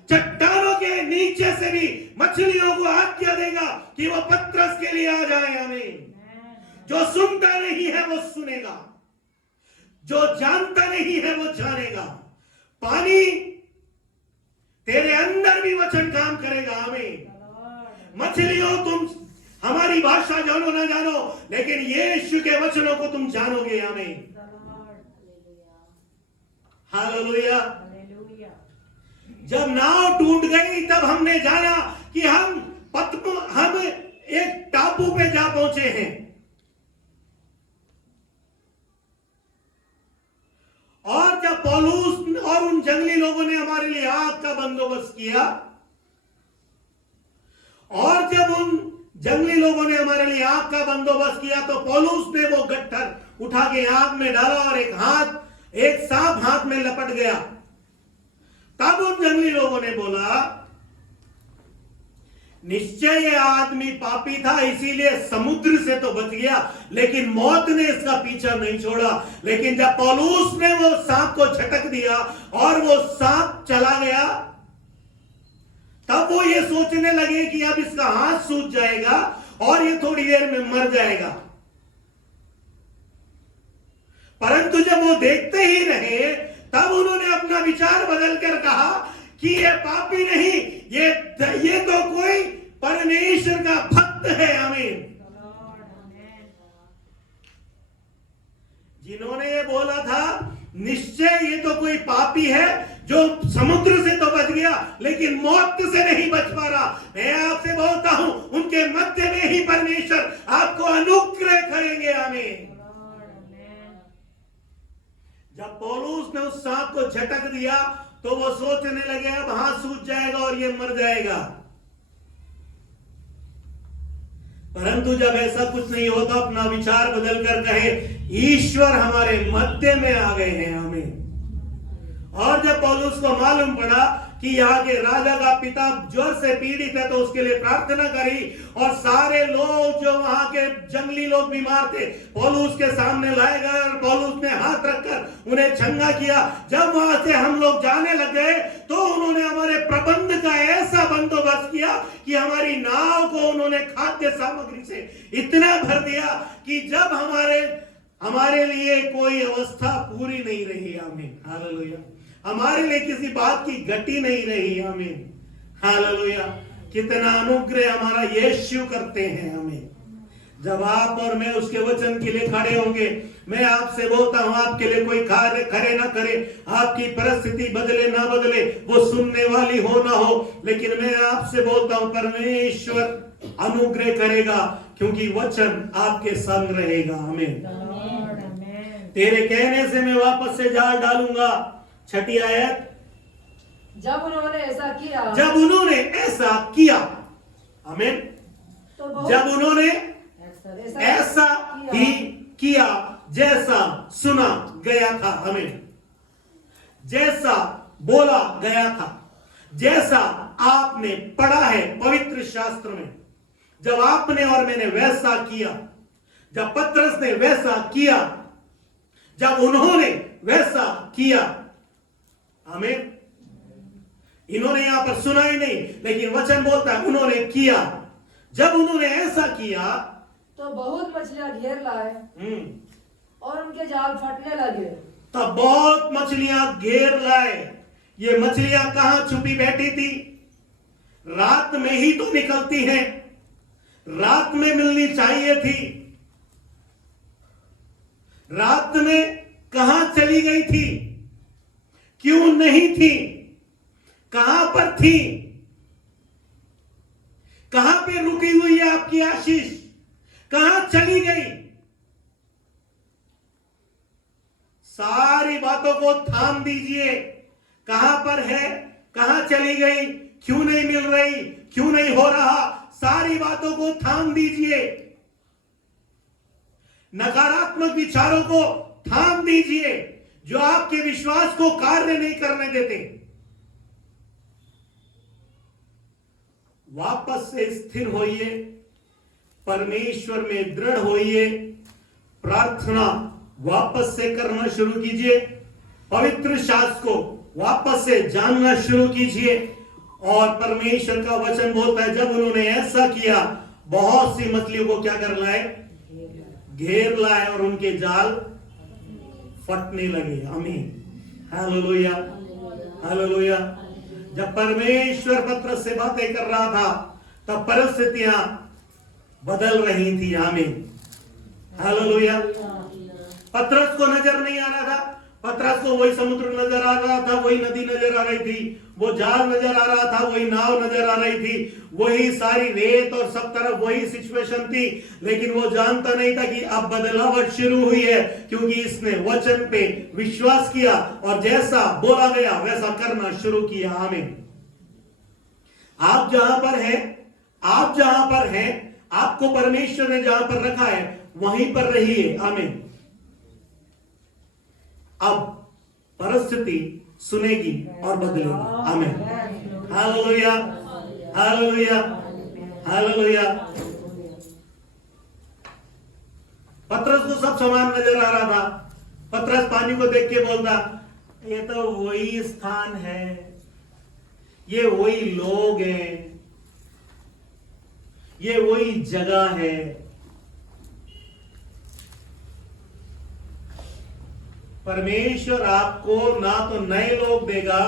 चट्टानों के नीचे से भी मछलियों को आज्ञा देगा कि वो पतरस के लिए आ जाए, आमीन। जो सुनता नहीं है वो सुनेगा, जो जानता नहीं है वो जानेगा। पानी तेरे अंदर भी वचन काम करेगा, आमीन। मछलियों तुम हमारी भाषा जानो ना जानो, लेकिन यीशु के वचनों को तुम जानोगे, आमीन। हालेलुया। जब नाव टूट गई तब हमने जाना कि हम एक टापू पे जा पहुंचे हैं। और जब पौलुस और उन जंगली लोगों ने हमारे लिए आग का बंदोबस्त किया, और जब उन जंगली लोगों ने हमारे लिए आग का बंदोबस्त किया, तो पौलुस ने वो गट्ठर उठा के आग में डाला और एक सांप हाथ में लपट गया। तब उन जंगली लोगों ने बोला, निश्चय ये आदमी पापी था, इसीलिए समुद्र से तो बच गया, लेकिन मौत ने इसका पीछा नहीं छोड़ा। लेकिन जब पौलुस ने वो सांप को झटक दिया और वो सांप चला गया, तब वो ये सोचने लगे कि अब इसका हाथ सूज जाएगा और ये थोड़ी देर में मर जाएगा। परंतु जब वो देखते ही रहे, तब उन्होंने अपना विचार बदलकर कहा कि ये पापी नहीं, ये तो कोई परमेश्वर का भक्त है, आमीन। जिन्होंने ये बोला था निश्चय ये तो कोई पापी है जो समुद्र से तो बच गया, लेकिन मौत से नहीं बच पा रहा, मैं आपसे बोलता हूं उनके मध्य में ही परमेश्वर आपको अनुग्रह करेंगे, आमीन। जब पौलुस ने उस सांप को झटक दिया तो वो सोचने लगे अब हाथ सूज जाएगा और ये मर जाएगा। परंतु जब ऐसा कुछ नहीं होता, अपना विचार बदलकर कहे ईश्वर हमारे मध्य में आ गए हैं, आमीन। और जब पौलुस को मालूम पड़ा कि यहाँ के राजा का पिता ज्वर से पीड़ित है, तो उसके लिए प्रार्थना करी, और सारे लोग जो वहां के जंगली लोग बीमार थे पौलुस के सामने लाए गए, और पौलुस ने हाथ रखकर उन्हें चंगा किया। जब वहां से हम लोग जाने लगे तो उन्होंने हमारे प्रबंध का ऐसा बंदोबस्त किया कि हमारी नाव को उन्होंने खाद्य सामग्री से इतना भर दिया कि जब हमारे लिए कोई अवस्था पूरी नहीं रही, आमीन। हालेलुया। हमारे लिए किसी बात की गति नहीं रही, आमीन। हालेलुया। कितना अनुग्रह हमारा यीशु करते हैं, आमीन। जब आप और मैं उसके वचन के लिए खड़े होंगे, मैं आपसे बोलता हूं आपके लिए कोई कार्य करे ना करे, आपकी परिस्थिति बदले ना बदले, वो सुनने वाली हो ना हो, लेकिन मैं आपसे बोलता हूं परमेश्वर अनुग्रह करेगा, क्योंकि वचन आपके संग रहेगा, आमीन। तेरे कहने से मैं वापस से जाल डालूंगा। 6 आयत, जब उन्होंने ऐसा किया, आमीन। जब उन्होंने ऐसा ही किया जैसा सुना गया था, आमीन। जैसा बोला गया था, जैसा आपने पढ़ा है पवित्र शास्त्र में, जब आपने और मैंने वैसा किया, जब पतरस ने वैसा किया, जब उन्होंने वैसा किया, आमीन। इन्होंने यहां पर सुना ही नहीं, लेकिन वचन बोलता है उन्होंने किया। जब उन्होंने ऐसा किया तो बहुत मछलियां घेर लाए और उनके जाल फटने लगे। तब बहुत मछलियां घेर लाए। ये मछलियां कहां छुपी बैठी थी? रात में ही तो निकलती हैं, रात में मिलनी चाहिए थी। रात में कहां चली गई थी? क्यों नहीं थी? कहां पर थी? कहां पे रुकी हुई है आपकी आशीष? कहां चली गई? सारी बातों को थाम दीजिए। कहां पर है? कहां चली गई? क्यों नहीं मिल रही? क्यों नहीं हो रहा? सारी बातों को थाम दीजिए। नकारात्मक विचारों को थाम दीजिए जो आपके विश्वास को कार्य नहीं करने देते। वापस से स्थिर होइए, परमेश्वर में दृढ़ होइए, प्रार्थना वापस से करना शुरू कीजिए, पवित्र शास्त्र को वापस से जानना शुरू कीजिए। और परमेश्वर का वचन बोलता है जब उन्होंने ऐसा किया, बहुत सी मछलियों को क्या कर लाए? घेर लाए और उनके जाल फटने लगे। आमीन, हालेलुया, हालेलुया। जब परमेश्वर पतरस से बातें कर रहा था तब परिस्थितियां बदल रही थी। आमीन, हालेलुया। पतरस को नजर नहीं आ रहा था, पतरस को वही समुद्र नजर आ रहा था, वही नदी नजर आ रही थी, वो जाल नजर आ रहा था, वही नाव नजर आ रही थी, वही सारी रेत और सब तरफ वही सिचुएशन थी। लेकिन वो जानता नहीं था कि अब बदलावट शुरू हुई है, क्योंकि इसने वचन पे विश्वास किया और जैसा बोला गया वैसा करना शुरू किया। आमीन। आप जहां पर हैं, आप जहां पर हैं, आपको परमेश्वर ने जहां पर रखा है वहीं पर रहिए। आमीन। अब परिस्थिति सुनेगी और बदलेगी। आमीन, हालेलुया, हालेलुया, हालेलुया। पतरस को सब समान नजर आ रहा था। पतरस पानी को देख के बोलता, ये तो वही स्थान है, ये वही लोग हैं, ये वही जगह है। परमेश्वर आपको ना तो नए लोग देगा,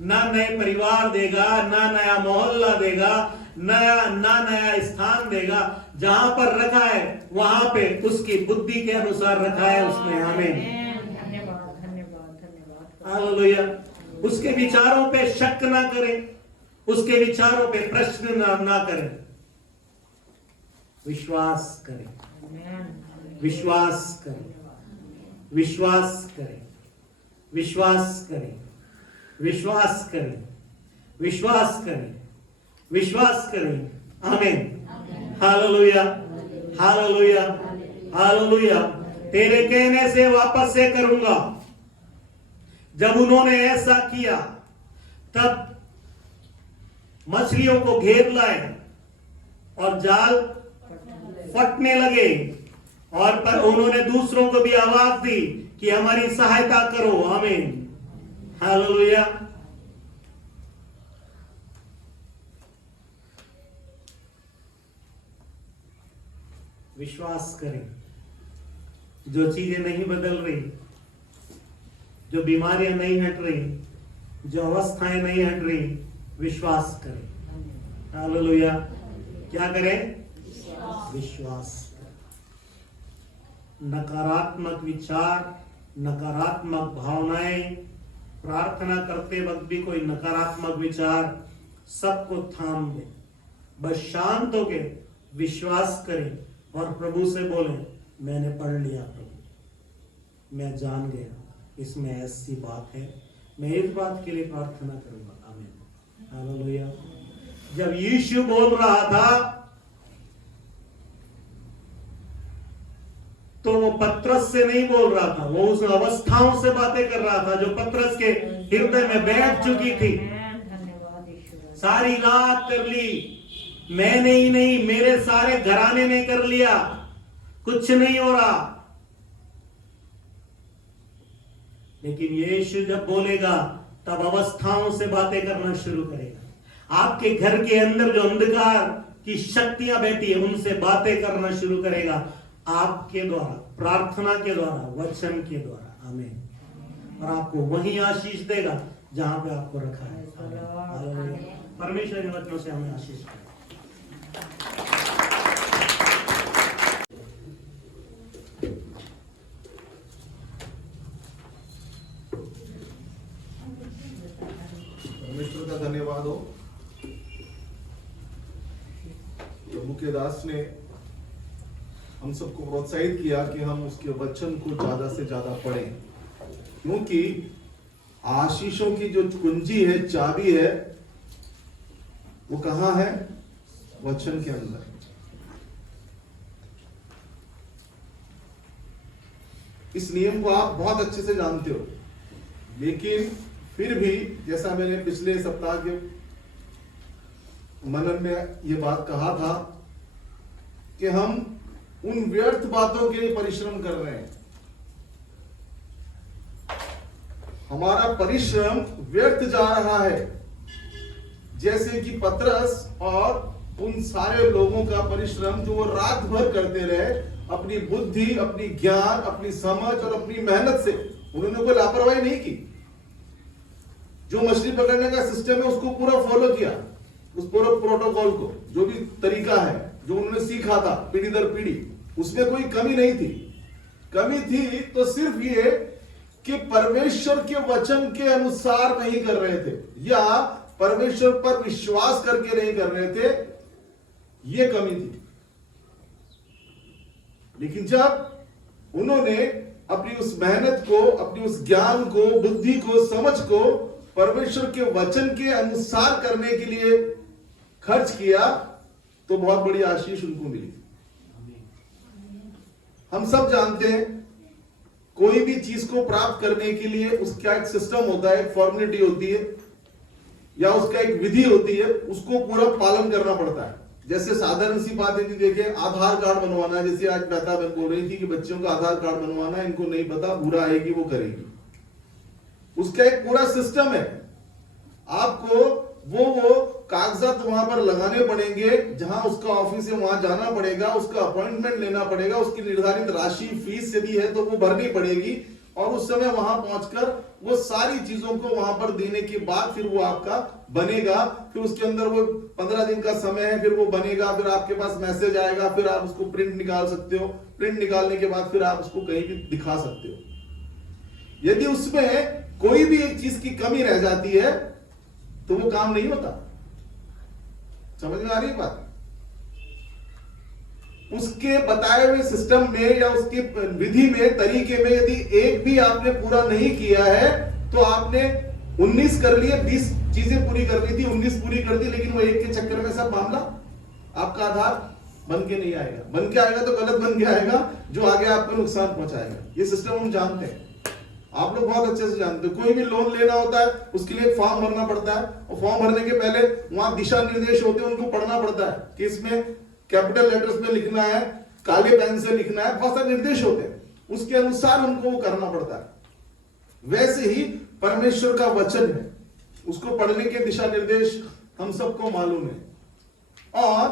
ना नए परिवार देगा, ना नया मोहल्ला देगा, ना नया स्थान देगा। जहां पर रखा है वहां पे उसकी बुद्धि के अनुसार रखा है उसने। हमें धन्यवाद, धन्यवाद, धन्यवाद। हालेलुया। उसके विचारों पे शक ना करें, उसके विचारों पे प्रश्न ना करें, विश्वास करें, विश्वास करें, विश्वास करें, विश्वास करें, विश्वास करें, विश्वास करें, विश्वास करें। आमीन, हालेलुया, हालेलुया, हालेलुया। तेरे कहने से वापस से करूंगा। जब उन्होंने ऐसा किया तब मछलियों को घेर लाए और जाल फटने लगे और पर उन्होंने दूसरों को भी आवाज दी कि हमारी सहायता करो। आमीन, हालेलुया। विश्वास करें। जो चीजें नहीं बदल रही, जो बीमारियां नहीं हट रही, जो अवस्थाएं नहीं हट रही, विश्वास करें। हालेलुया। क्या करें? विश्वास करें। नकारात्मक विचार, नकारात्मक भावनाएं, प्रार्थना करते वक्त भी कोई नकारात्मक विचार, सबको थाम दे। बस शांत होके विश्वास करें और प्रभु से बोलें, मैंने पढ़ लिया प्रभु, मैं जान गया इसमें ऐसी बात है, मैं इस बात के लिए प्रार्थना करूंगा। आमीन, हालेलुया। जब यीशु बोल रहा था तो वो पतरस से नहीं बोल रहा था, वो उस अवस्थाओं से बातें कर रहा था जो पतरस के हृदय में बैठ चुकी थी। सारी रात कर ली, मैंने ही नहीं, मेरे सारे घराने ने कर लिया, कुछ नहीं हो रहा। लेकिन यीशु जब बोलेगा तब अवस्थाओं से बातें करना शुरू करेगा। आपके घर के अंदर जो अंधकार की शक्तियां बैठी है उनसे बातें करना शुरू करेगा, आपके द्वारा, प्रार्थना के द्वारा, वचन के द्वारा। आमीन। और आपको वही आशीष देगा जहां पे आपको रखा है। परमेश्वर इन वचनों से हमें आशीष करे। परमेश्वर का धन्यवाद हो। प्रभु के दास ने हम सबको प्रोत्साहित किया कि हम उसके वचन को ज्यादा से ज्यादा पढ़ें, क्योंकि आशीषों की जो कुंजी है, चाबी है, वो कहां है? वचन के अंदर। इस नियम को आप बहुत अच्छे से जानते हो, लेकिन फिर भी जैसा मैंने पिछले सप्ताह के मनन में ये बात कहा था कि हम उन व्यर्थ बातों के लिए परिश्रम कर रहे हैं। हमारा परिश्रम व्यर्थ जा रहा है, जैसे कि पतरस और उन सारे लोगों का परिश्रम जो वो रात भर करते रहे, अपनी बुद्धि, अपनी ज्ञान, अपनी समझ और अपनी मेहनत से। उन्होंने कोई लापरवाही नहीं की। जो मछली पकड़ने का सिस्टम है उसको पूरा फॉलो किया, उस पूरे प्रोटोकॉल को, जो भी तरीका है जो उन्होंने सीखा था पीढ़ी दर पीढ़ी, उसमें कोई कमी नहीं थी। कमी थी तो सिर्फ ये कि परमेश्वर के वचन के अनुसार नहीं कर रहे थे, या परमेश्वर पर विश्वास करके नहीं कर रहे थे, ये कमी थी। लेकिन जब उन्होंने अपनी उस मेहनत को, अपनी उस ज्ञान को, बुद्धि को, समझ को परमेश्वर के वचन के अनुसार करने के लिए खर्च किया, तो बहुत बड़ी आशीष उनको मिली। हम सब जानते हैं कोई भी चीज को प्राप्त करने के लिए उसका एक सिस्टम होता है, एक फॉर्मेलिटी होती है, या उसका एक विधि होती है, उसको पूरा पालन करना पड़ता है। जैसे साधारण सी बात है कि देखिए आधार कार्ड बनवाना है, जैसे आज बेटा बहन बोल रही थी कि बच्चों का आधार कार्ड बनवाना है, इनको नहीं पता, बुरा आएगी वो करेगी, उसका एक पूरा सिस्टम है। आपको वो कागजात वहां पर लगाने पड़ेंगे, जहां उसका ऑफिस है वहां जाना पड़ेगा, उसका अपॉइंटमेंट लेना पड़ेगा, उसकी निर्धारित राशि फीस यदि है तो वो भरनी पड़ेगी, और उस समय वहां पहुंचकर वो सारी चीजों को वहां पर देने के बाद फिर वो आपका बनेगा। फिर उसके अंदर वो 15 दिन का समय है, फिर वो बनेगा, फिर आपके पास मैसेज आएगा, फिर आप उसको प्रिंट निकाल सकते हो, प्रिंट निकालने के बाद फिर आप उसको कहीं भी दिखा सकते हो। यदि उसमें कोई भी एक चीज की कमी रह जाती है तो वो काम नहीं होता। समझ में आ रही है बात? उसके बताए हुए सिस्टम में या उसकी विधि में, तरीके में यदि एक भी आपने पूरा नहीं किया है तो आपने 19 कर लिए, 20 चीजें पूरी करनी थी, 19 पूरी कर दी, लेकिन वो एक के चक्कर में सब मामला आपका आधार बन के नहीं आएगा। बन के आएगा तो गलत बन के आएगा, जो आगे आपको नुकसान पहुंचाएगा। ये सिस्टम हम जानते हैं, आप लोग बहुत अच्छे से जानते हैं। कोई भी लोन लेना होता है उसके लिए एक फॉर्म भरना पड़ता है, और फॉर्म भरने के पहले वहां दिशा निर्देश होते हैं, उनको पढ़ना पड़ता है कि इसमें कैपिटल लेटर्स में लिखना है, काले पेन से लिखना है, बहुत सारे निर्देश होते हैं, उसके अनुसार हमको वो करना पड़ता है। वैसे ही परमेश्वर का वचन है, उसको पढ़ने के दिशा निर्देश हम सबको मालूम है, और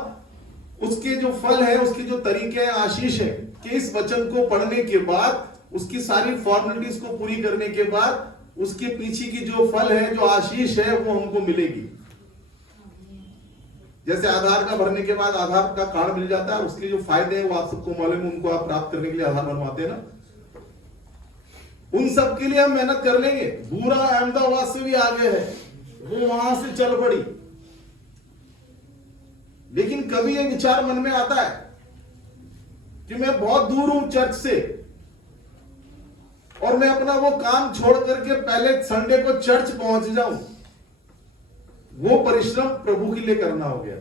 उसके जो फल है, उसके जो तरीके हैं, आशीष है कि इस वचन को पढ़ने के बाद, उसकी सारी फॉर्मेलिटीज को पूरी करने के बाद उसके पीछे की जो फल है, जो आशीष है, वो हमको मिलेगी। जैसे आधार का भरने के बाद आधार का कार्ड मिल जाता है, उसके जो फायदे हैं वो आप सबको मालूम है, उनको आप प्राप्त करने के लिए आधार बनवाते हैं ना। उन सब के लिए हम मेहनत कर लेंगे। पूरा अहमदाबाद से भी आगे है, वो वहां से चल पड़ी, लेकिन कभी ये विचार मन में आता है कि मैं बहुत दूर हूं चर्च से, और मैं अपना वो काम छोड़ करके पहले संडे को चर्च पहुंच जाऊं। वो परिश्रम प्रभु के लिए करना हो गया।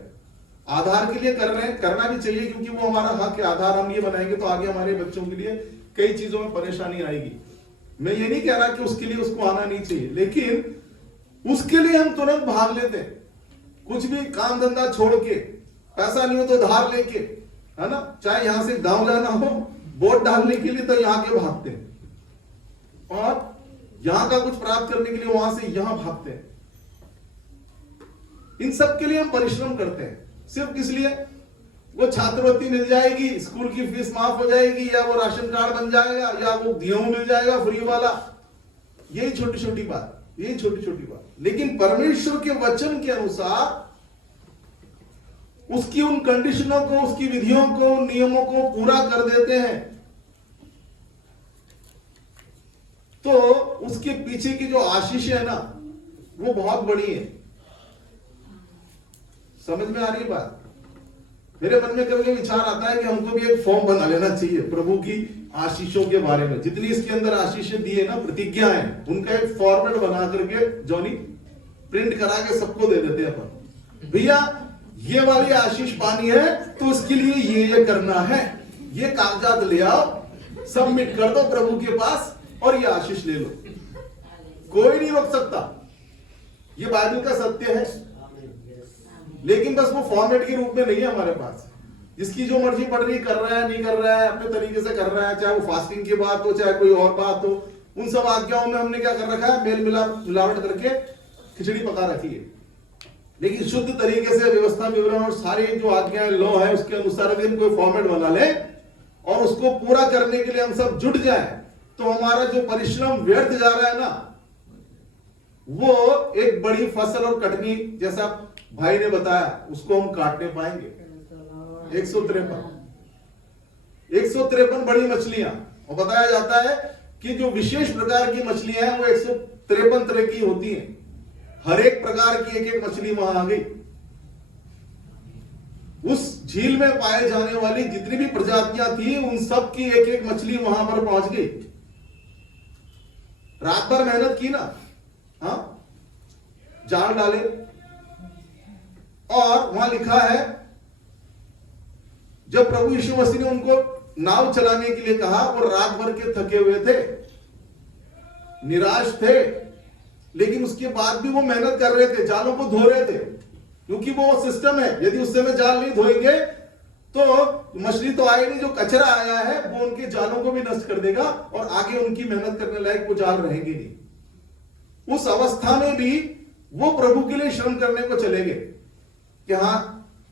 आधार के लिए कर रहे हैं, करना भी चाहिए, क्योंकि वो हमारा हक है। आधार हम ये बनाएंगे तो आगे हमारे बच्चों के लिए कई चीजों में परेशानी आएगी। मैं ये नहीं कह रहा कि उसके लिए उसको आना नहीं चाहिए, लेकिन उसके लिए हम तुरंत भाग लेते हैं, कुछ भी काम धंधा छोड़ के पैसा नहीं हो तो धार लेके, है ना, चाहे यहां से गांव जाना हो वोट डालने के लिए तो यहां के भागते हैं, और यहां का कुछ प्राप्त करने के लिए वहां से यहां भागते हैं। इन सब के लिए हम परिश्रम करते हैं, सिर्फ किस लिए? वो छात्रवृत्ति मिल जाएगी, स्कूल की फीस माफ हो जाएगी, या वो राशन कार्ड बन जाएगा, या वो गेहूं मिल जाएगा फ्री वाला, यही छोटी छोटी बात, यही छोटी छोटी बात। लेकिन परमेश्वर के वचन के अनुसार उसकी उन कंडीशनों को, उसकी विधियों को, उन नियमों को पूरा कर देते हैं, तो उसके पीछे की जो आशीष है ना, वो बहुत बड़ी है। समझ में आ रही है बात? मेरे मन में कभी विचार आता है कि हमको भी एक फॉर्म बना लेना चाहिए प्रभु की आशीषों के बारे में, जितनी इसके अंदर आशीषें दी है ना, प्रतिज्ञाएं, उनका एक फॉर्मेट बना करके जॉनी प्रिंट करा के सबको दे देते हैं अपन, भैया ये वाली आशीष पानी है तो उसके लिए ये करना है, ये कागजात ले आओ, सबमिट कर दो प्रभु के पास और ये आशीष ले लो। कोई नहीं रोक सकता, ये बाइबल का सत्य है। लेकिन बस वो फॉर्मेट के रूप में नहीं है हमारे पास, जिसकी जो मर्जी पढ़ रही कर रहा है, नहीं कर रहा है, अपने तरीके से कर रहा है, चाहे वो फास्टिंग की बात हो, चाहे कोई और बात हो, उन सब आज्ञाओं में हमने क्या कर रखा है, मेल मिलावट करके खिचड़ी पका रखी है। लेकिन शुद्ध तरीके से व्यवस्था विवरण और सारी जो आज्ञाएं लॉ है उसके अनुसार अगर हम कोई फॉर्मेट बना ले और उसको पूरा करने के लिए हम सब जुट जाए, तो हमारा जो परिश्रम व्यर्थ जा रहा है ना, वो एक बड़ी फसल और कटनी, जैसा भाई ने बताया, उसको हम काटने पाएंगे। 153 बड़ी मछलियां, और बताया जाता है कि जो विशेष प्रकार की मछलियां हैं वो 153 तरह की होती हैं। हर एक प्रकार की एक एक मछली वहां आ गई। उस झील में पाए जाने वाली जितनी भी प्रजातियां थी, उन सब की एक एक मछली वहां पर पहुंच गई। रात भर मेहनत की ना, हाँ, जाल डाले, और वहां लिखा है जब प्रभु यीशु मसीह ने उनको नाव चलाने के लिए कहा, वो रात भर के थके हुए थे, निराश थे, लेकिन उसके बाद भी वो मेहनत कर रहे थे, जालों को धो रहे थे, क्योंकि वो सिस्टम है, यदि उस समय जाल नहीं धोएंगे तो मछली तो आए नहीं, जो कचरा आया है वो उनके जालों को भी नष्ट कर देगा और आगे उनकी मेहनत करने लायक वो जाल रहेंगे नहीं। उस अवस्था में भी वो प्रभु के लिए श्रम करने को चले गए कि हाँ,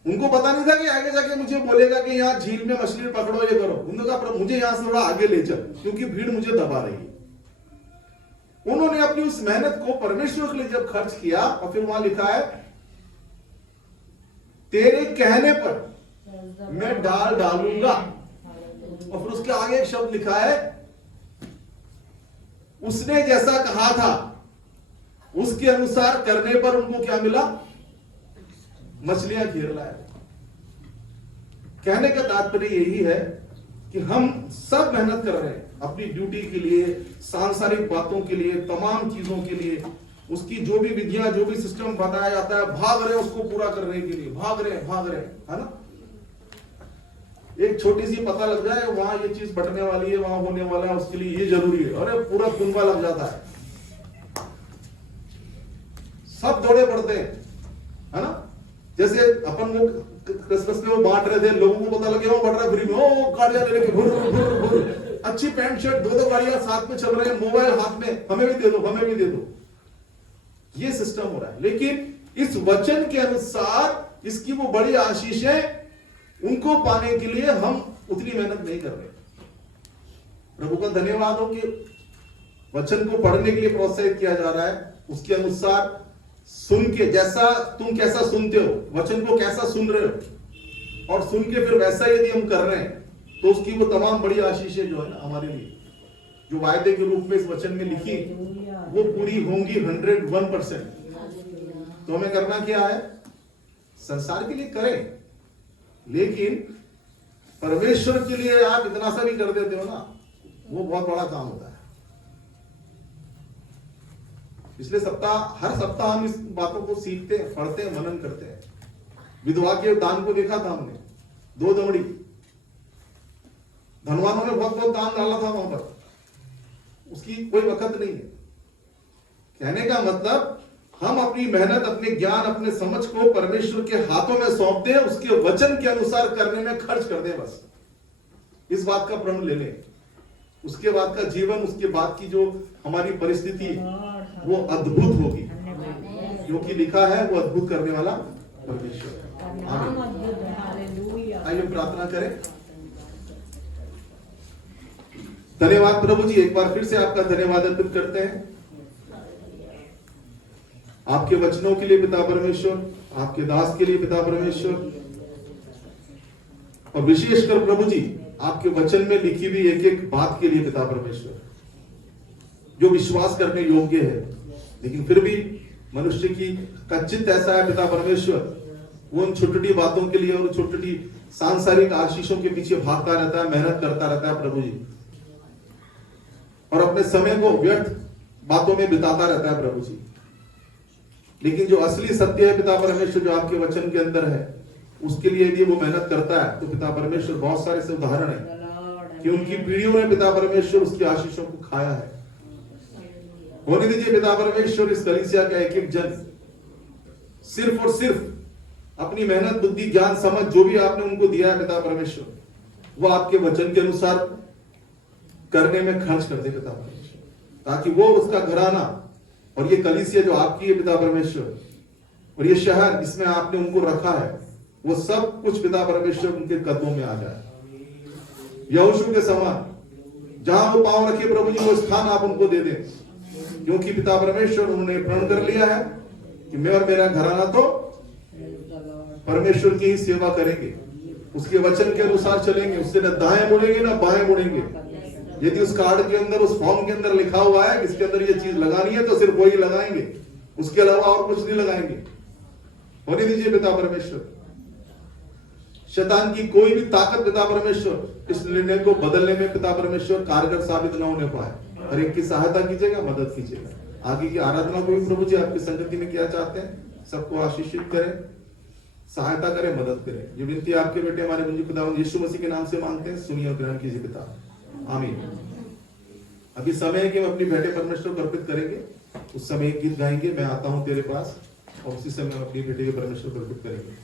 उनको पता नहीं था कि आगे जाके मुझे बोलेगा कि यहाँ झील में मछली पकड़ो, ये करो। उन्होंने कहा प्रभु मुझे यहां से थोड़ा आगे ले चल, क्योंकि भीड़ मुझे दबा रही है। उन्होंने अपनी उस मेहनत को परमेश्वर के लिए जब खर्च किया, और फिर वहां लिखा है तेरे कहने पर मैं डाल डालूंगा, और फिर उसके आगे एक शब्द लिखा है उसने जैसा कहा था उसके अनुसार करने पर उनको क्या मिला? मछलियां घेर लाए। कहने का तात्पर्य यही है कि हम सब मेहनत कर रहे हैं अपनी ड्यूटी के लिए, सांसारिक बातों के लिए, तमाम चीजों के लिए, उसकी जो भी विधियां, जो भी सिस्टम बताया जाता है, भाग रहे हैं उसको पूरा करने के लिए, भाग रहे हैं, है ना। एक छोटी सी पता लग जाए वहां ये चीज बटने वाली है, वहां होने वाला है, उसके लिए ये जरूरी है, अरे पूरा कुंबा लग जाता है, सब दौड़े पड़ते हैं, है ना। जैसे अपन वो क्रिसमस में वो बांट रहे थे, लोगों को पता लगे वो बढ़ रहा है फ्री में, ओ गाड़ियां ले लेके भुर भुर भुर, अच्छी पैंट शर्ट, दो गाड़ियां साथ में चल रहे हैं, मोबाइल हाथ में, हमें भी दे दो, हमें भी दे दो, ये सिस्टम हो रहा है। लेकिन इस वचन के अनुसार इसकी वो बड़ी आशीषें उनको पाने के लिए हम उतनी मेहनत नहीं कर रहे। प्रभु का धन्यवाद हो कि वचन को पढ़ने के लिए प्रोत्साहित किया जा रहा है, उसके अनुसार सुन के, जैसा तुम कैसा सुनते हो, वचन को कैसा सुन रहे हो, और सुन के फिर वैसा यदि हम कर रहे हैं, तो उसकी वो तमाम बड़ी आशीषें जो है ना हमारे लिए, जो वायदे के रूप में इस वचन में लिखी, वो पूरी होंगी 101%। तो हमें करना क्या है? संसार के लिए करें, लेकिन परमेश्वर के लिए आप इतना सा भी कर देते हो ना, वो बहुत बड़ा काम होता है। पिछले सप्ताह, हर सप्ताह हम इस बातों को सीखते हैं, पढ़ते हैं, मनन करते हैं। विधवा के दान को देखा था हमने, 2 दमड़ी, धनवानों ने बहुत बहुत दान डाला था वहां पर, उसकी कोई वक़्त नहीं है। कहने का मतलब हम अपनी मेहनत, अपने ज्ञान, अपने समझ को परमेश्वर के हाथों में सौंप दें, उसके वचन के अनुसार करने में खर्च कर दें। बस इस बात का प्रण ले लें। उसके बाद का जीवन, उसके बाद की जो हमारी परिस्थिति वो अद्भुत होगी, क्योंकि लिखा है वो अद्भुत करने वाला परमेश्वर। आमीन। आइए प्रार्थना करें। धन्यवाद प्रभु जी, एक बार फिर से आपका धन्यवाद अर्पित करते हैं आपके वचनों के लिए पिता परमेश्वर, आपके दास के लिए पिता परमेश्वर, और विशेषकर प्रभु जी आपके वचन में लिखी हुई एक एक बात के लिए पिता परमेश्वर, जो विश्वास करने योग्य है, लेकिन फिर भी मनुष्य का चित्त ऐसा है पिता परमेश्वर, वो उन छोटी छोटी बातों के लिए और छोटी छोटी सांसारिक आशीषों के पीछे भागता रहता है, मेहनत करता रहता है प्रभु जी, और अपने समय को व्यर्थ बातों में बिताता रहता है प्रभु जी। लेकिन जो असली सत्य है पिता परमेश्वर, जो आपके वचन के अंदर है, उसके लिए यदि वो मेहनत करता है तो पिता परमेश्वर बहुत सारे से उदाहरण है कि उनकी पीढ़ियों ने पिता परमेश्वर उसकी आशीषों को खाया है। होने दीजिए पिता परमेश्वर इस कलीसिया का एक एक जन सिर्फ और सिर्फ अपनी मेहनत, बुद्धि, ज्ञान, समझ जो भी आपने उनको दिया है पिता परमेश्वर, वो आपके वचन के अनुसार करने में खर्च कर दे पिता परमेश्वर, ताकि वो उसका घराना और ये कलीसिया जो आपकी है पिता परमेश्वर, और ये शहर जिसमें आपने उनको रखा है, वो सब कुछ पिता परमेश्वर उनके कदमों में आ जाए। यहोशू के समान जहां वो पांव रखे प्रभु जी, वो स्थान आप उनको दे दें, क्योंकि पिता परमेश्वर उन्होंने प्रण कर लिया है कि मैं और मेरा घराना तो परमेश्वर की ही सेवा करेंगे, उसके वचन के अनुसार चलेंगे, उससे न दाएं मुड़ेंगे न बाएं मुड़ेंगे। यदि उस कार्ड के अंदर, उस फॉर्म के अंदर लिखा हुआ है इसके अंदर ये चीज लगानी है तो सिर्फ वही लगाएंगे, उसके अलावा और कुछ नहीं लगाएंगे। होने दीजिए पिता परमेश्वर, शैतान की कोई भी ताकत पिता परमेश्वर इस निर्णय को बदलने में पिता परमेश्वर कारगर साबित न होने पाए। हर एक की सहायता कीजिएगा, मदद कीजिएगा। आगे की आराधना को भी प्रभु जी आपकी संगति में क्या चाहते हैं, सबको आशीषित करें, सहायता करें, मदद करें। ये विनती आपके बेटे हमारे मुझे पिता यीशु मसीह के नाम से मांगते हैं, सुनिए और ग्रहण कीजिए पिता, आमीन। अभी समय है कि हम अपनी बेटे परमेश्वर को अर्पित करेंगे। उस समय एक गीत गाएंगे, मैं आता हूं तेरे पास, और उसी समय हम अपनी बेटे के परमेश्वर को अर्पित करेंगे।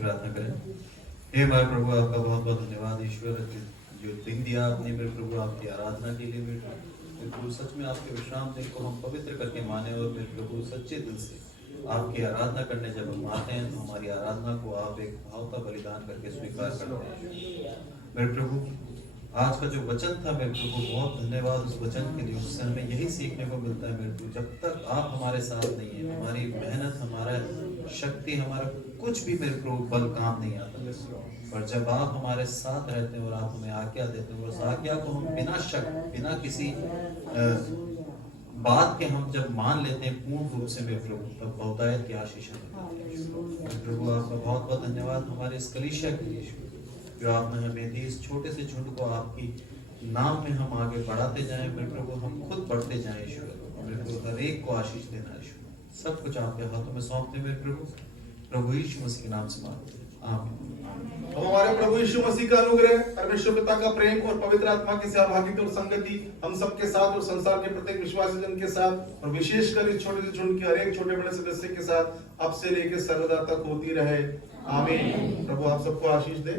प्रार्थना करें। हे हमारे प्रभु, आपका बहुत बहुत धन्यवाद ईश्वर, जो दिन दिया आपने मेरे प्रभु आपकी आराधना के लिए। मेरे प्रभु सच में आपके विश्राम दिन को हम पवित्र करके माने और मेरे प्रभु सच्चे दिल से आपकी आराधना करने जब हम आते हैं तो हमारी आराधना को आप एक भावता बलिदान करके स्वीकार करते हैं। मेरे प्रभु आज का जो वचन था मेरे प्रभु, बहुत धन्यवाद उस वचन के लिए। उससे हमें यही सीखने को मिलता है मेरे प्रभु, जब तक आप हमारे साथ नहीं है, हमारी मेहनत, हमारा शक्ति, हमारा कुछ भी मेरे प्रभु बल काम नहीं आता। पर जब आप हमारे साथ रहते हैं और आप हमें आज्ञा देते हैं, उस आज्ञा को हम बिना शक, बिना किसी बात के हम जब मान लेते हैं पूर्ण रूप से मेरे प्रभु, तब बहुतायत की आशीष प्रभु। आपका बहुत बहुत धन्यवाद हमारे इस कलीसिया के लिए जो आपने हमें दी। इस छोटे से झुंड को आपकी नाम में हम आगे बढ़ाते जाएं मेरे प्रभु, हम खुद बढ़ते जाएं ईश्वर। मेरे प्रभु हर एक को आशीष देना ईश्वर, सब कुछ आपके हाथों में सौंपते मेरे प्रभु, प्रभु यीशु मसीह के नाम से मांगते हैं, आमीन। हम हमारे प्रभु यीशु मसीह का अनुग्रह, परमेश्वर पिता का प्रेम और पवित्र आत्मा की सहभागिता और संगति हम सबके साथ और संसार के प्रत्येक विश्वासी जन के साथ और विशेषकर इस छोटे से झुंड के हर एक छोटे बड़े सदस्य के साथ अब से लेकर सर्वदा तक होती रहे, आमीन। प्रभु आप सबको आशीष दे।